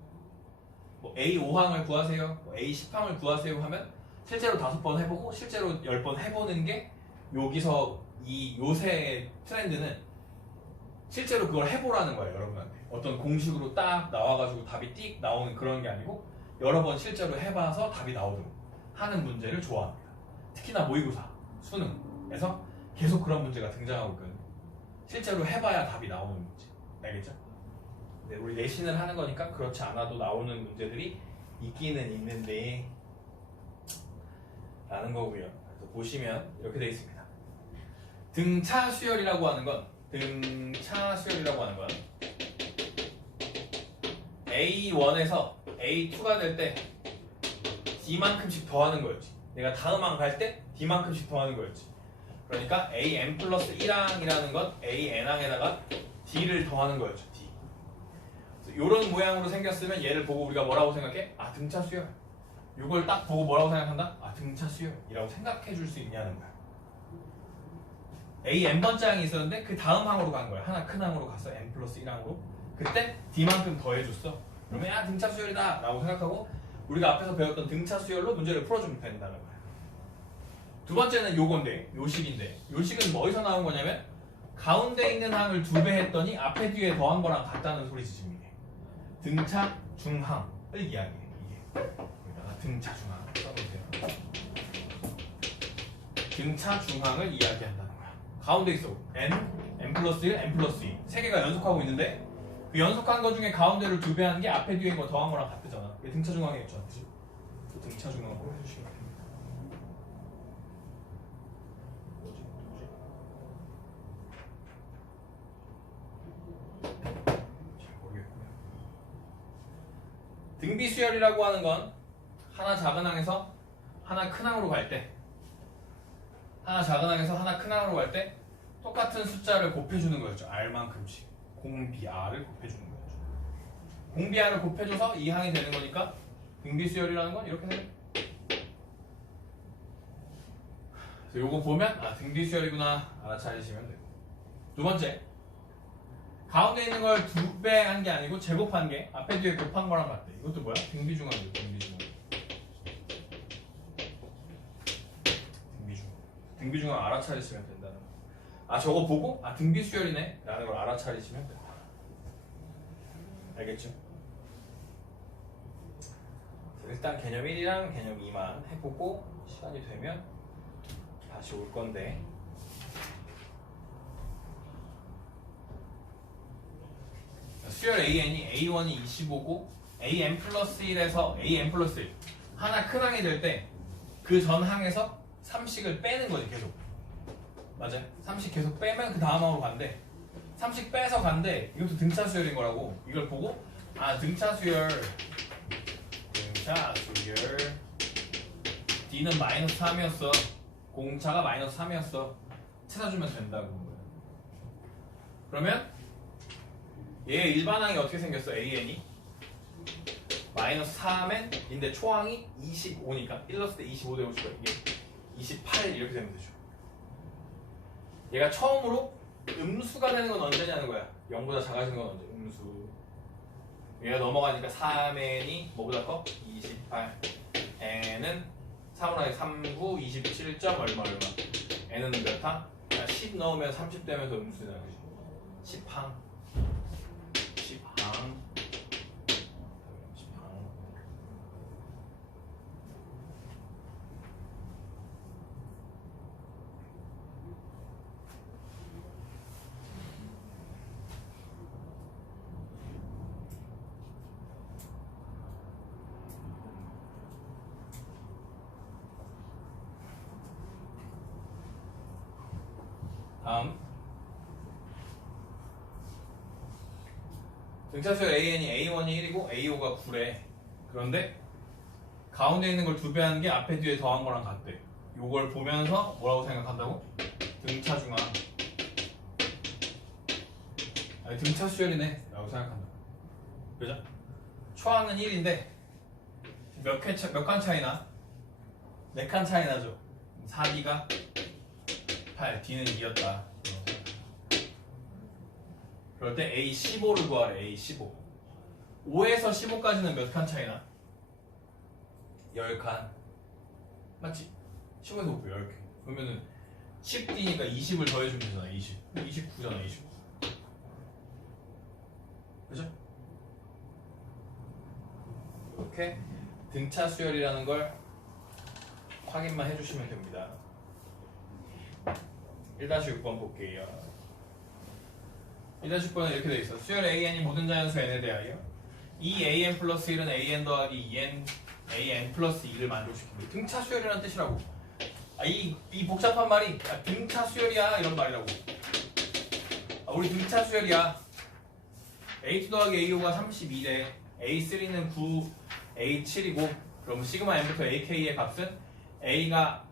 뭐 A5항을 구하세요, 뭐 A10항을 구하세요 하면 실제로 5번 해보고 실제로 10번 해보는 게 여기서 이 요새 트렌드는 실제로 그걸 해보라는 거예요. 여러분한테 어떤 공식으로 딱 나와가지고 답이 띡 나오는 그런 게 아니고 여러 번 실제로 해봐서 답이 나오도록 하는 문제를 좋아합니다. 특히나 모의고사, 수능에서 계속 그런 문제가 등장하고 있거든요. 실제로 해봐야 답이 나오는 문제. 알겠죠? 네, 우리 내신을 하는 거니까 그렇지 않아도 나오는 문제들이 있기는 있는데 라는 거고요. 그래서 보시면 이렇게 되어 있습니다. 등차 수열이라고 하는 건 A1에서 A2가 될 때 D만큼씩 더하는 거였지. 내가 다음 항 갈 때 D만큼씩 더하는 거였지. 그러니까 AN 플러스 1항이라는 건 AN항에다가 D를 더하는 거였죠. D. 이런 모양으로 생겼으면 얘를 보고 우리가 뭐라고 생각해? 아, 등차 수열. 이걸 딱 보고 뭐라고 생각한다? 아, 등차 수열이라고 생각해 줄 수 있냐는 거야. A n번째 항이 있었는데 그 다음 항으로 간 거야. 하나 큰 항으로 갔어. n 플러스 1항으로. 그때 D만큼 더해줬어. 그러면 야, 등차 수열이다 라고 생각하고 우리가 앞에서 배웠던 등차 수열로 문제를 풀어주면 된다는 거야. 두 번째는 요건데, 요식인데 요식은 뭐에서 나온 거냐면 가운데 있는 항을 2배 했더니 앞에 뒤에 더한 거랑 같다는 소리지 지금 이게. 등차 중항을 이야기해. 이게 여기다가 등차 중항 써놓으세요. 등차 중항을 이야기한다는 거야. 가운데 있어. n 플러스 1, n 플러스 2 세 개가 연속하고 있는데 그 연속한 거 중에 가운데를 2배 하는 게 앞에 뒤에 거 더한 거랑 같잖아. 그게 등차 중항이겠죠. 그치? 그 등차 중항으로 해주시면 됩니다. 잘 모르겠고요. 등비 수열이라고 하는 건 하나 작은 항에서 하나 큰 항으로 갈 때 하나 작은 항에서 하나 큰 항으로 갈 때 똑같은 숫자를 곱해주는 거였죠. R만큼씩 공비 R을 곱해주는 거였죠. 공비 R을 곱해줘서 이 항이 되는 거니까 등비 수열이라는 건 이렇게 되는 거예요. 그래서 요거 보면 아, 등비 수열이구나 알아차리시면 되고. 두 번째, 가운데 있는 걸 2배 한 게 아니고 제곱한 게 앞에 뒤에 곱한 거랑 같대. 이것도 뭐야? 등비 중항이죠. 등비 중항. 등비 중항 알아차리시면 된다는 거. 아, 저거 보고 아, 등비 수열이네 라는 걸 알아차리시면 된다. 알겠죠? 일단 개념 1이랑 개념 2만 해보고 시간이 되면 다시 올 건데 수열 AN이 A1이 25고 AN 플러스 1에서 AN 플러스 1 하나 큰 항이 될 때 그 전 항에서 3씩을 빼는 거지 계속. 맞아요. 3씩 계속 빼면 그 다음 항으로 간대. 3씩 빼서 간대. 이것도 등차 수열인 거라고. 이걸 보고 아 등차 수열 D는 마이너스 3이었어. 공차가 마이너스 3이었어. 찾아주면 된다고. 그러면 얘 일반항이 어떻게 생겼어? AN이 마이너스 4n인데 초항이 25니까 1 넣었을 때 25 되고 싶어. 이게 28 이렇게 되면 되죠. 얘가 처음으로 음수가 되는 건 언제냐는 거야. 0보다 작아지는 건 언제? 음수. 얘가 넘어가니까 3n이 뭐보다 커? 28. n은 3으로 하니 39, 27. 얼마 n은 몇 항? 10 넣으면 30 되면서 음수 되는 거지. 10항. 10항. 다음 등차수열 AN이 A1이 1이고 A5가 9래. 그런데 가운데 있는 걸 2배 하는 게 앞에 뒤에 더한 거랑 같대. 요걸 보면서 뭐라고 생각한다고? 등차중항. 아니 등차수열이네 라고 생각한다. 그죠? 초항은 1인데 몇 칸 차이나? 4칸 차이 나죠? 4D가 8, D는 2였다. 그럴 때 A15를 구하래. A15. 5에서 15까지는 몇 칸 차이나? 10칸. 맞지? 15에서 5, 10개. 그러면은 10D니까 20을 더해주면 되잖아. 20. 29잖아. 29. 그죠? 이렇게 등차 수열이라는 걸 확인만 해주시면 됩니다. 1-6번 볼게요. 1-6번은 이렇게 되어 있어. 수열 AN이 모든 자연수 n에 대하여 이 AN 플러스 1은 AN 더하기 2N AN 플러스 2를 만족시킵니다. 등차 수열이라는 뜻이라고. 이 복잡한 말이 등차 수열이야 이런 말이라고. 우리 등차 수열이야. A2 더하기 A5가 32래. A3는 9, A7이고 그럼 시그마 n부터 AK의 값은 A가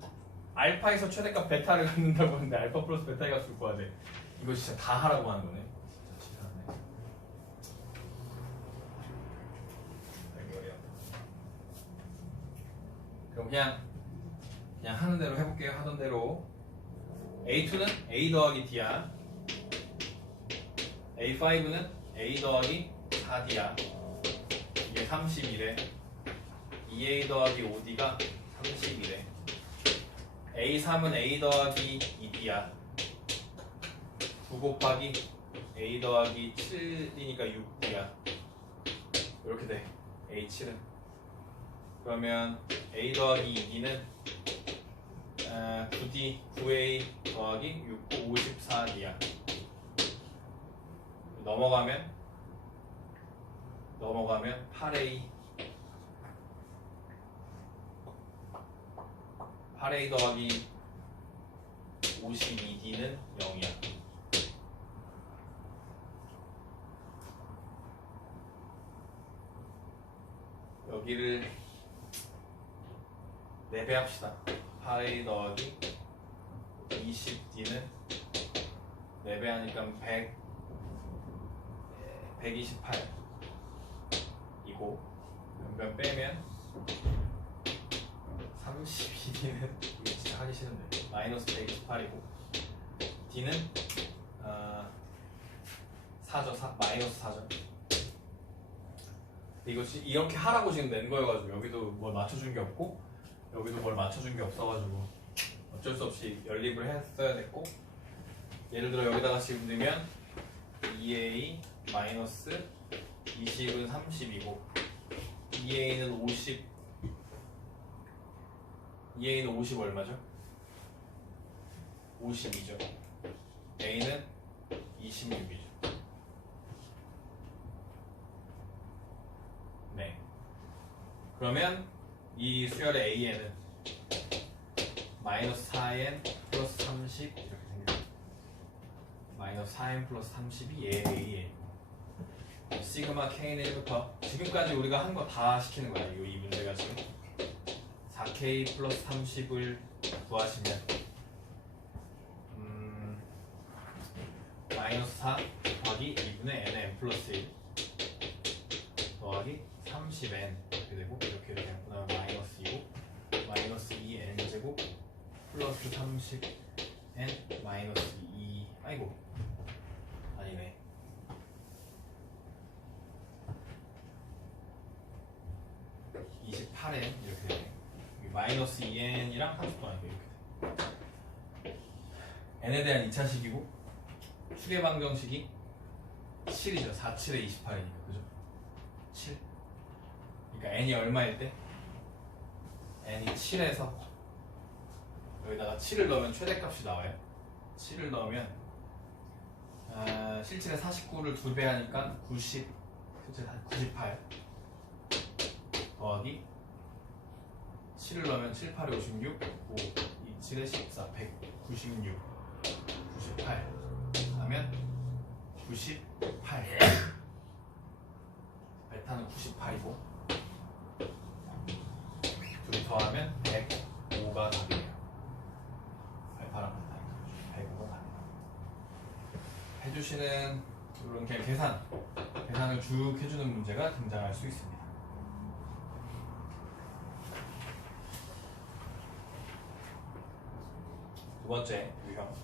알파에서 최대값 베타를 갖는다고 하는데 알파 플러스 베타의 값을 구해야 돼. 이거 진짜 다 하라고 하는 거네. 진짜 치사하네. 되게 어려워. 그럼 그냥 하는 대로 해볼게요. 하던 대로. A2는 A 더하기 D야. A5는 A 더하기 4D야. 이게 32래. 2A 더하기 5D가 32래. A3은 A 더하기 2D야. 9 곱하기 A 더하기 7이니까 6D야. 이렇게 돼. A7은. 그러면 A 더하기 2D는 9D, 9A 더하기 6, 54D야. 넘어가면 8A 8A 더하기 52D는 0이야. 여기를 4배 합시다. 8A 더하기 20D는 4배 하니까 128 이고 변변 빼면 32D는 이거 진짜 하기 싫은데 마이너스 128이고 D는 4죠. 마이너스 4죠. 이것이 이렇게 하라고 지금 낸 거여가지고 여기도 뭘 맞춰준 게 없고 여기도 뭘 맞춰준 게 없어가지고 어쩔 수 없이 연립을 했어야 됐고 예를 들어 여기다가 지금 넣으면 2A 마이너스 20은 30이고 2A는 50 2A는 50 얼마죠? 52죠. A는 26이죠. 네. 그러면 이 수열의 AN은 마이너스 4n 플러스 30 이렇게 생깁니다. 마이너스 4n 플러스 30이 얘의 AN이고 시그마 K는 1부터 지금까지 우리가 한 거 다 시키는 거야. 이 문제가 지금 4K 플러스 30을 구하시면 마이너스 4 더하기 2분의 nn 플러스 1 더하기 30n 이렇게 되고 이렇게 되면 마이너스 2고 마이너스 2n 제곱 플러스 30n 마이너스 2 아이고 아니네 28n 이렇게 되네. 마이너스 2n이랑 30도니까 이렇게 돼. n에 대한 2차식이고 추계방정식이 7이죠. 4, 7에 28이니까 그죠? 7. 그러니까 n이 얼마일 때? n이 7에서 여기다가 7을 넣으면 최대값이 나와요. 7을 넣으면 실질의 49를 2배 하니까 90, 실제 98 더하기 7을 넣으면 7, 8에 56, 5, 2, 7에 14, 196, 98 하면 98 베타는 98이고 둘이 더하면 105가 답이에요. 알파랑 베타니까 105가 답이에요. 해주시는 이런 그냥 계산을 쭉 해주는 문제가 등장할 수 있습니다. 두 번째 유형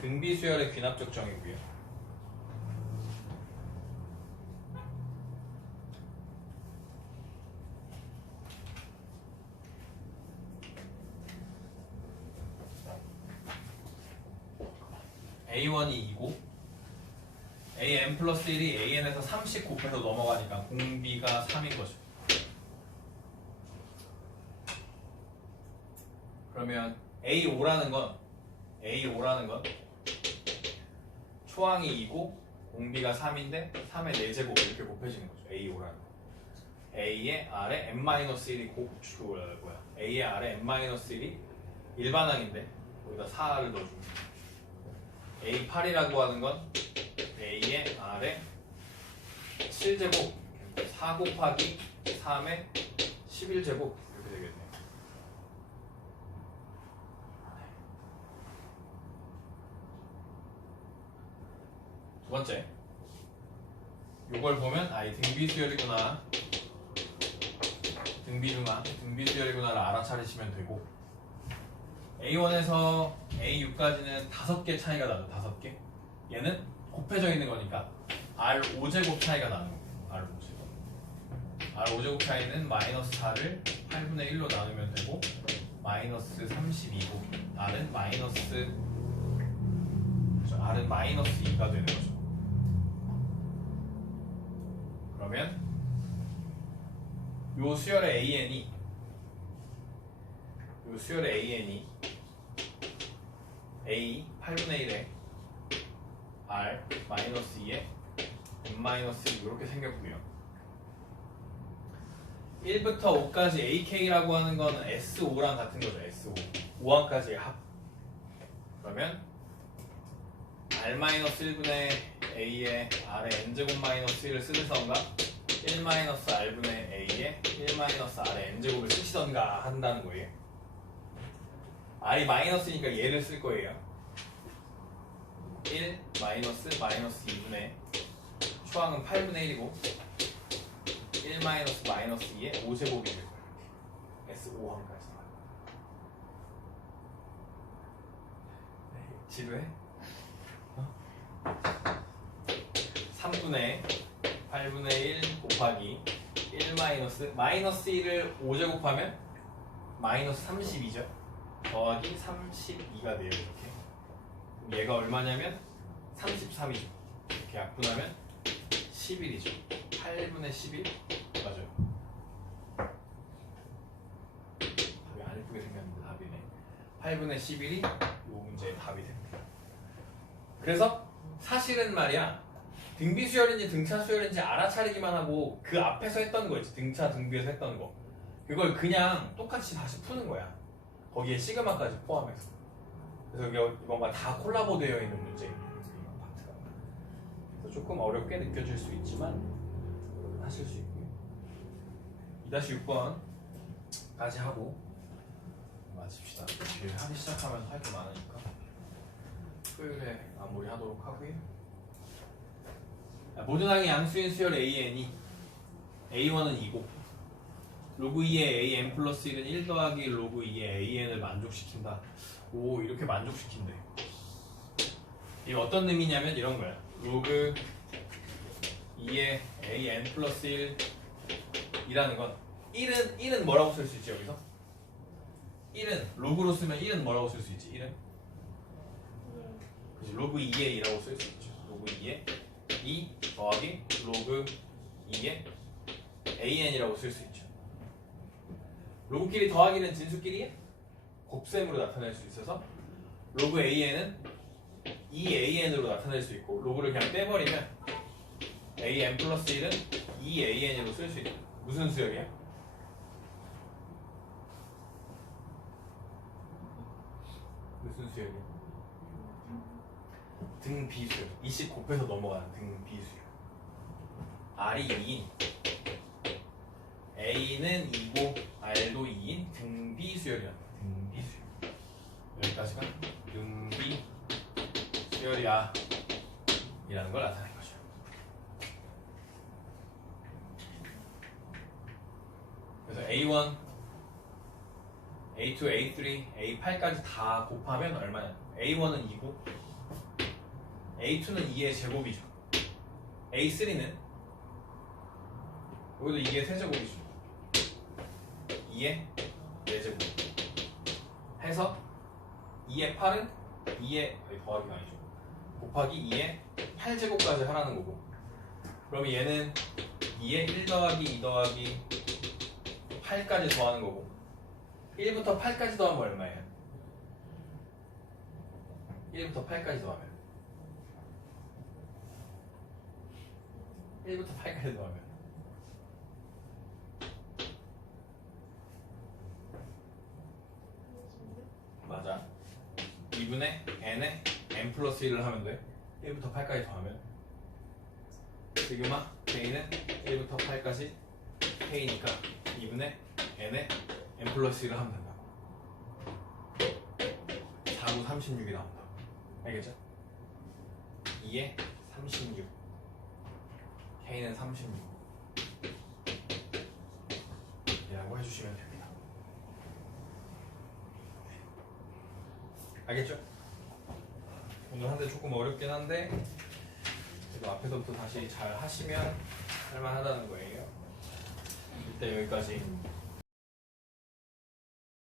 등비 수열의 귀납적 정의고요. A1이 2고 AN 플러스 1이 AN에서 30 곱해서 넘어가니까 공비가 3인 거죠. 그러면 A5라는 건 초항이 2고 공비가 3인데 3의 4제곱 이렇게 곱해지는 거죠. A5라는 거. A의 아래 n-1이 A의 아래 n-1이 일반항인데 거기다 4를 넣어주면 A8이라고 하는 건 A의 아래 7제곱 4 곱하기 3의 11제곱 이렇게 되겠네요. 두 번째 요걸 보면 이 등비수열이구나 등비수열이구나를 알아차리시면 되고 A1에서 A6까지는 5개 차이가 나죠. 5개 얘는 곱해져 있는 거니까 R5제곱 차이가 나는 거예요. R5제곱 차이는 마이너스 4를 8분의 1로 나누면 되고 마이너스 32고 R은 마이너스 2가 되는 거죠. 그러면 요 수열의 AN이 A 8분의 1에 R 마이너스 2에 n-1 이렇게 생겼고요. 1부터 5까지 AK라고 하는 거는 S5랑 같은 거죠. S5 5항까지의 합. 그러면 R-1분의 A에 R의 n제곱 마이너스 1을 쓰든가 1-R분의 A에 1-R의 n제곱을 쓰시던가 한다는 거예요. R이 마이너스니까 얘를 쓸 거예요. 1 마이너스 2분의 초항은 8분의 1이고 1 마이너스 2의 5제곱이 될 거예요. S5항까지. 지루해? 3분의 8분의 1 곱하기 1 마이너스 1을 5제곱하면 마이너스 32죠. 더하기 32가 돼요. 이렇게. 얘가 얼마냐면 33이죠. 이렇게 약분하면 11이죠. 8분의 11 맞아요. 답이 안 예쁘게 생겼는데 답이네. 8분의 11이 이 문제의 답이 됩니다. 그래서 사실은 말이야 등비수열인지 등차수열인지 알아차리기만 하고 그 앞에서 했던 거 있지. 등차 등비에서 했던 거 그걸 그냥 똑같이 다시 푸는 거야. 거기에 시그마까지 포함해서. 그래서 이건가 다 콜라보 되어 있는 문제예요. 파트가. 그래서 조금 어렵게 느껴질 수 있지만 여러분 하실 수 있고요. 2-6번까지 하고 마칩시다. 뒤에 하기 시작하면 할 게 많으니까 토요일에 마무리하도록 하고요. 모든 항이 양수인 수열 AN이 A1은 2고 로그 2의 AN 플러스 1은 1 더하기 로그 2의 AN을 만족시킨다. 오, 이렇게 만족시킨대. 이게 어떤 의미냐면 이런 거야. 로그 2의 AN 플러스 1이라는 건 1은 뭐라고 쓸 수 있지 여기서? 1은 로그로 쓰면 1은 뭐라고 쓸 수 있지? 1은? 그치, 로그 2의 2라고 쓸 수 있죠. 로그 2의 2 더하기 로그 2의 AN이라고 쓸 수 있죠. 로그끼리 더하기는 진수끼리 곱셈으로 나타낼 수 있어서 로그 AN은 2AN으로 나타낼 수 있고 로그를 그냥 떼버리면 AN 플러스 1은 2AN으로 쓸 수 있다. 무슨 수열이야? 무슨 수열이야? 등비수열. 이씩 곱해서 넘어가는 등비수열. R이 2인 A는 2고 R도 2인 등비수열이란다. 등비수열. 여기까지가 등비수열이야 이라는 걸 나타낸 거죠. 그래서 A1, A2, A3, A8까지 다 곱하면 얼마냐? A1은 2고 A2는 2의 제곱이죠. A3는 여기도 2의 세제곱이죠. 2의 4제곱 해서 2의 8은 2의 더하기가 아니죠. 곱하기 2의 8제곱까지 하라는 거고 그럼 얘는 2의 1 더하기 2 더하기 8까지 더하는 거고 1부터 8까지 더하면 얼마예요? 1부터 8까지 더하면 1부터 8까지 더하면 맞아. 2분의 n에 n 플러스 1을 하면 돼. 1부터 8까지 더하면 시그마 k는 1부터 8까지 k니까 2분의 n에 n 플러스 1을 하면 된다고. 4구 36이 나온다고. 알겠죠? 2에 36 k는 36 이라고 해주시면 됩니다. 알겠죠? 오늘 한데 조금 어렵긴 한데 그래도 앞에서부터 다시 잘 하시면 할만하다는 거예요. 일단 여기까지